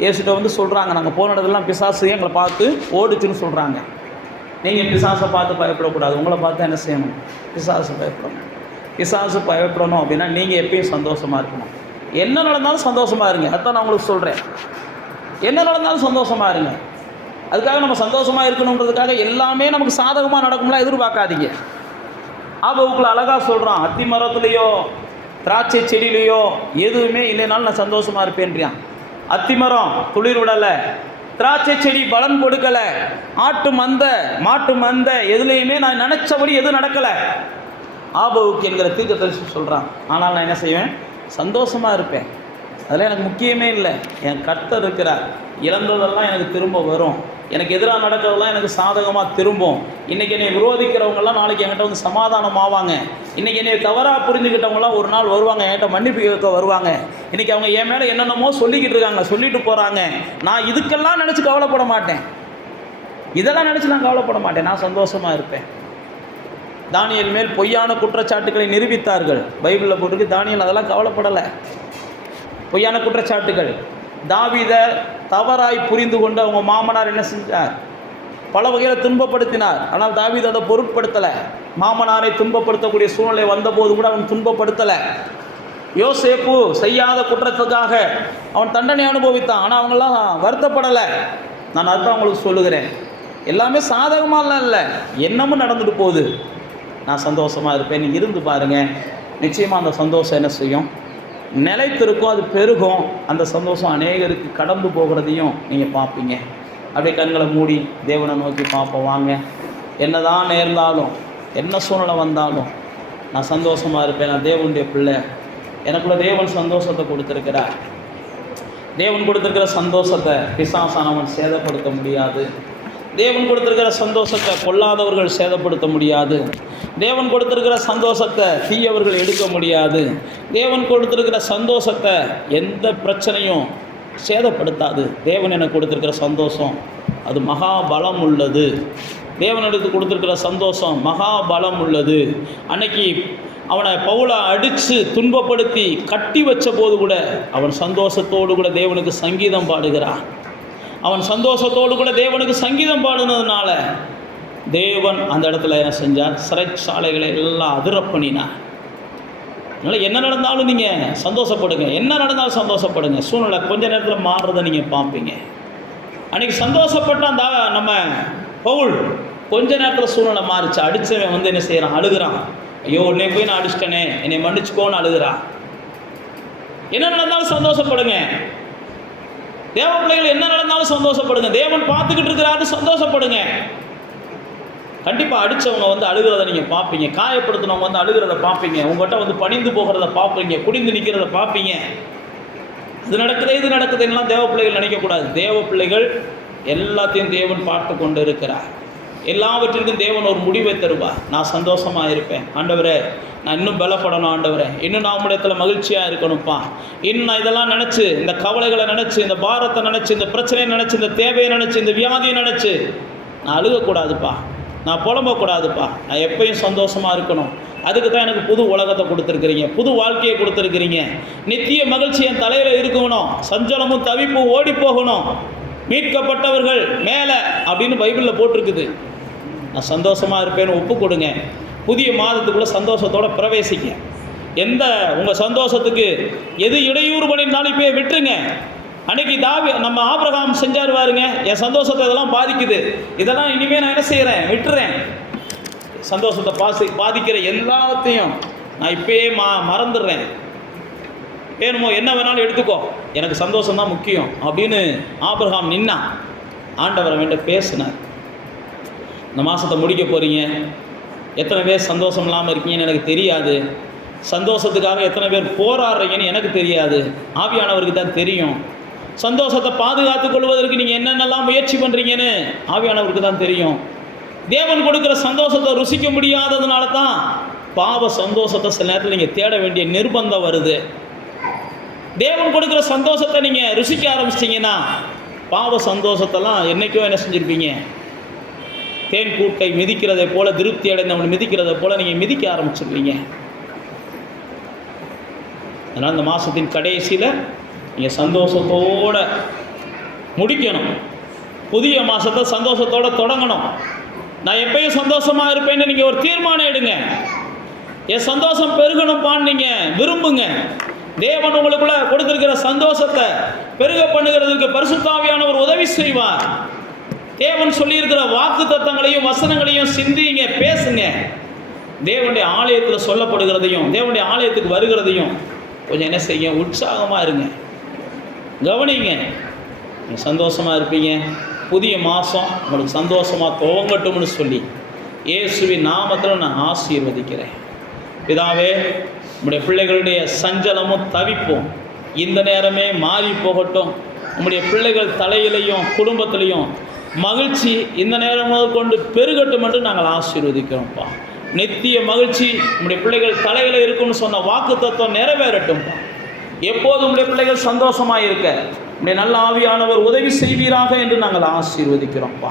இயேசுகிட்ட சொல்கிறாங்க, நாங்கள் போன இடத்துலலாம் பிசாசு எங்களை பார்த்து ஓடிச்சுன்னு சொல்கிறாங்க. நீங்கள் பிசாசை பார்த்து பயப்படக்கூடாது. உங்களை பார்த்து என்ன செய்யணும், பிசாசு பயப்படணும். பிசாசு பயப்படணும் அப்படின்னா நீங்கள் எப்பயும் சந்தோஷமாக இருக்கணும். என்ன நடந்தாலும் சந்தோஷமாக இருங்க. அதுதான் நான் உங்களுக்கு சொல்கிறேன். என்ன நடந்தாலும் சந்தோஷமாக இருங்க. அதுக்காக நம்ம சந்தோஷமாக இருக்கணுன்றதுக்காக எல்லாமே நமக்கு சாதகமாக நடக்கும்லாம் எதிர்பார்க்காதீங்க. ஆபவுக்குள்ள அழகாக சொல்கிறான், அத்தி மரத்துலேயோ திராட்சை செடியிலையோ எதுவுமே இல்லைனாலும் நான் சந்தோஷமாக இருப்பேன்றியான். அத்தி மரம் துளிர் விடலை, திராட்சை செடி பலன் கொடுக்கலை, மாட்டு மந்த எதுலேயுமே நான் நினச்சபடி எதுவும் நடக்கலை. ஆபவுக்கு என்கிற தீர்க்கதரிசி சொல்கிறான். ஆனால் நான் என்ன செய்வேன், சந்தோஷமாக இருப்பேன். அதெல்லாம் எனக்கு முக்கியமே இல்லை. என் கர்த்தர் இருக்கிறார். இழந்ததெல்லாம் எனக்கு திரும்ப வரும். எனக்கு எதிராக நடக்கிறதெல்லாம் எனக்கு சாதகமாக திரும்பும். இன்றைக்கி என்னை விரோதிக்கிறவங்கெல்லாம் நாளைக்கு என்கிட்ட சமாதானம் ஆவாங்க. இன்றைக்கி என்னை தவறாக புரிஞ்சுக்கிட்டவங்களாம் ஒரு நாள் வருவாங்க, என்கிட்ட மன்னிப்பு கேட்க வருவாங்க. இன்றைக்கி அவங்க என் மேலே என்னென்னமோ சொல்லிக்கிட்டு இருக்காங்க, சொல்லிட்டு போகிறாங்க. நான் இதுக்கெல்லாம் நினச்சி கவலைப்பட மாட்டேன். இதெல்லாம் நினச்சி நான் கவலைப்பட மாட்டேன். நான் சந்தோஷமாக இருப்பேன். தானியேல் மேல் பொய்யான குற்றச்சாட்டுக்களை நிரூபித்தார்கள். பைபிளில் போட்டிருக்கு. தானியேல் அதெல்லாம் கவலைப்படலை. பொய்யான குற்றச்சாட்டுகள். தாவீதை தவறாய் புரிந்து கொண்டு அவங்க மாமனார் என்ன செஞ்சார், பல வகையில் துன்பப்படுத்தினார். ஆனால் தாவீது அதை பொருட்படுத்தலை. மாமனாரை துன்பப்படுத்தக்கூடிய சூழ்நிலை வந்தபோது கூட அவன் துன்பப்படுத்தலை. யோசேப்பு செய்யாத குற்றத்துக்காக அவன் தண்டனை அனுபவித்தான். ஆனால் அவங்களாம் வருத்தப்படலை. நான் அதுதான் உங்களுக்கு சொல்லுகிறேன். எல்லாமே சாதகமாகலாம் இல்லை, என்னமும் நடந்துட்டு போகுது. நான் சந்தோஷமாக இருப்பேன். நீங்கள் இருந்து பாருங்கள், நிச்சயமாக அந்த சந்தோஷம் என்ன செய்யும், நிலைத்திருக்கும். அது பெருகும். அந்த சந்தோஷம் அநேகருக்கு கடந்து போகிறதையும் நீங்கள் பார்ப்பீங்க. அப்படியே கண்களை மூடி தேவனை நோக்கி பார்ப்போம். வாங்க, என்னதான் நேர்ந்தாலும் என்ன சூழ்நிலை வந்தாலும் நான் சந்தோஷமாக இருப்பேன். நான் தேவனுடைய பிள்ளை. எனக்குள்ள தேவன் சந்தோஷத்தை கொடுத்துருக்கிறார். தேவன் கொடுத்துருக்கிற சந்தோஷத்தை பிசாசானவன் சேதப்படுத்த முடியாது. தேவன் கொடுத்துருக்கிற சந்தோஷத்தை கொல்லாதவர்கள் சேதப்படுத்த முடியாது. தேவன் கொடுத்துருக்கிற சந்தோஷத்தை தீயவர்கள் எடுக்க முடியாது. தேவன் கொடுத்துருக்கிற சந்தோஷத்தை எந்த பிரச்சனையும் சேதப்படுத்தாது. தேவன் எனக்கு கொடுத்துருக்கிற சந்தோஷம் அது மகாபலம் உள்ளது. தேவன் எடுத்து கொடுத்துருக்கிற சந்தோஷம் மகாபலம் உள்ளது. அன்னைக்கு அவனை பவுலை அடித்து துன்பப்படுத்தி கட்டி வச்ச போது கூட அவன் சந்தோஷத்தோடு கூட தேவனுக்கு சங்கீதம் பாடுகிறான். அவன் சந்தோஷத்தோடு கூட தேவனுக்கு சங்கீதம் பாடுனதுனால தேவன் அந்த இடத்துல என்ன செஞ்சார்? சிறைச்சாலைகளை எல்லாம் அதிர பண்ணினார். அதனால் என்ன நடந்தாலும் நீங்கள் சந்தோஷப்படுங்க. என்ன நடந்தாலும் சந்தோஷப்படுங்க. சூழ்நிலை கொஞ்ச நேரத்தில் மாறுறதை நீங்கள் பார்ப்பீங்க. அன்றைக்கி சந்தோஷப்பட்ட அந்த நம்ம பவுல் கொஞ்ச நேரத்தில் சூழ்நிலை மாறிச்சு. அடித்தவன் வந்து என்ன செய்கிறான்? அழுகிறான். ஐயோ, உன்னை போய் நான் அடிச்சிட்டனே, என்னை மன்னிச்சுக்கோன்னு அழுகிறான். என்ன நடந்தாலும் சந்தோஷப்படுங்க. தேவ பிள்ளைகள் என்ன நடந்தாலும் சந்தோஷப்படுங்க. தேவன் பார்த்துக்கிட்டு இருக்கிறாரு, சந்தோஷப்படுங்க. கண்டிப்பாக அடித்தவங்க வந்து அழுகிறத நீங்கள் பார்ப்பீங்க. காயப்படுத்தினவங்க வந்து அழுகிறத பார்ப்பீங்க. உங்கள்கிட்ட வந்து பணிந்து போகிறத பார்ப்பீங்க. குடிந்து நிற்கிறத பார்ப்பீங்க. இது நடக்குது, இது நடக்குதுன்னெலாம் தேவ பிள்ளைகள் நினைக்கக்கூடாது. தேவ பிள்ளைகள் எல்லாத்தையும் தேவன் பார்த்து கொண்டு இருக்கிறார். எல்லாவற்றிற்கும் தேவன் ஒரு முடிவை தருவார். நான் சந்தோஷமாக இருப்பேன். ஆண்டவரே, நான் இன்னும் பலப்படணும். ஆண்டவரே, இன்னும் நான் உம்மிடத்தில் மகிழ்ச்சியாக இருக்கணும்ப்பா. இன்னும் நான் இதெல்லாம் நினச்சி, இந்த கவலைகளை நினச்சி, இந்த பாரத்தை நினச்சி, இந்த பிரச்சனையை நினச்சி, இந்த தேவையை நினச்சி, இந்த வியாதியை நினச்சி நான் அழுகக்கூடாதுப்பா. நான் புலம்பக்கூடாதுப்பா. நான் எப்பயும் சந்தோஷமாக இருக்கணும். அதுக்கு தான் எனக்கு புது உலகத்தை கொடுத்துருக்குறீங்க, புது வாழ்க்கையை கொடுத்துருக்குறீங்க. நித்திய மகிழ்ச்சி என் தலையில் இருக்கணும். சஞ்சலமும் தவிப்பும் ஓடி போகணும். மீட்கப்பட்டவர்கள் மேலே அப்படின்னு பைபிளில் போட்டிருக்குது. நான் சந்தோஷமாக இருப்பேன்னு ஒப்பு கொடுங்க. புதிய மாதத்துக்குள்ளே சந்தோஷத்தோடு பிரவேசிக்க. உங்கள் சந்தோஷத்துக்கு எது இடையூறு பண்ணியிருந்தாலும் இப்போ விட்டுருங்க. அன்றைக்கி நம்ம ஆபிரகாம் செஞ்சார் பாருங்க. என் சந்தோஷத்தை இதெல்லாம் பாதிக்குது, இதெல்லாம் இனிமேல் நான் என்ன செய்கிறேன்? விட்டுறேன். சந்தோஷத்தை பாதிக்கிற எல்லாத்தையும் நான் இப்போயே மறந்துடுறேன். வேணுமோ என்ன வேணாலும் எடுத்துக்கோ, எனக்கு சந்தோஷம்தான் முக்கியம் அப்படின்னு ஆபிரகாம் நின்னான். ஆண்டவரை வேண்ட பேசினார். இந்த மாதத்தை முடிக்க போகிறீங்க, எத்தனை பேர் சந்தோஷம் இல்லாமல் இருக்கீங்கன்னு எனக்கு தெரியாது. சந்தோஷத்துக்காக எத்தனை பேர் போராடுறீங்கன்னு எனக்கு தெரியாது. ஆவியானவருக்கு தான் தெரியும். சந்தோஷத்தை பாதுகாத்து கொள்வதற்கு நீங்கள் என்னென்னலாம் முயற்சி பண்ணுறீங்கன்னு ஆவியானவருக்கு தான் தெரியும். தேவன் கொடுக்குற சந்தோஷத்தை ருசிக்க முடியாததுனால தான் பாவ சந்தோஷத்தை சில நேரத்தில் நீங்கள் தேட வேண்டிய நிர்பந்தம் வருது. தேவன் கொடுக்குற சந்தோஷத்தை நீங்கள் ருசிக்க ஆரம்பிச்சிட்டிங்கன்னா பாவ சந்தோஷத்தெல்லாம் என்றைக்கோ என்ன செஞ்சுருப்பீங்க? தேன் கூட்டை மிதிக்கிறதை போல, திருப்தி அடைந்தவன் மிதிக்கிறதை போல நீங்கள் மிதிக்க ஆரம்பிச்சிருப்பீங்க. அதனால் இந்த மாதத்தின் கடைசியில் நீங்கள் சந்தோஷத்தோடு முடிக்கணும். புதிய மாதத்தை சந்தோஷத்தோடு தொடங்கணும். நான் எப்பயும் சந்தோஷமாக இருப்பேன்னு நீங்கள் ஒரு தீர்மானம் எடுங்க. என் சந்தோஷம் பெருகணும்ப்பான்னு நீங்கள் விரும்புங்க. தேவன் உங்களுக்குள்ள கொடுத்திருக்கிற சந்தோஷத்தை பெருக பண்ணுகிறதுக்கு பரிசுத்த ஆவியானவர் உதவி செய்வார். தேவன் சொல்லியிருக்கிற வாக்கு தத்தங்களையும் வசனங்களையும் சிந்திங்க, பேசுங்க. தேவனுடைய ஆலயத்தில் சொல்லப்படுகிறதையும் தேவனுடைய ஆலயத்துக்கு வருகிறதையும் கொஞ்சம் என்ன செய்யுங்க? உற்சாகமாக இருங்க, கவனிங்க. நீங்கள் சந்தோஷமாக இருப்பீங்க. புதிய மாதம் உங்களுக்கு சந்தோஷமாக துவங்கட்டும்னு சொல்லி இயேசுவின் நாமத்தில் நான் ஆசீர்வதிக்கிறேன். பிதாவே, உம்முடைய பிள்ளைகளுடைய சஞ்சலமும் தவிப்பும் இந்த நேரமே மாறி போகட்டும். உம்முடைய பிள்ளைகள் தலையிலையும் குடும்பத்திலையும் மகிழ்ச்சி இந்த நேரம் முதல் கொண்டு பெருகட்டும் என்று நாங்கள் ஆசீர்வதிக்கிறோம்ப்பா. நித்திய மகிழ்ச்சி உம்முடைய பிள்ளைகள் தலையில் இருக்கும்னு சொன்ன வாக்கு தத்துவம் நிறைவேறட்டும்ப்பா. எப்போதும் உம்முடைய பிள்ளைகள் சந்தோஷமாக இருக்க உம்முடைய நல்ல ஆவியானவர் உதவி செய்வீராக என்று நாங்கள் ஆசீர்வதிக்கிறோம்ப்பா.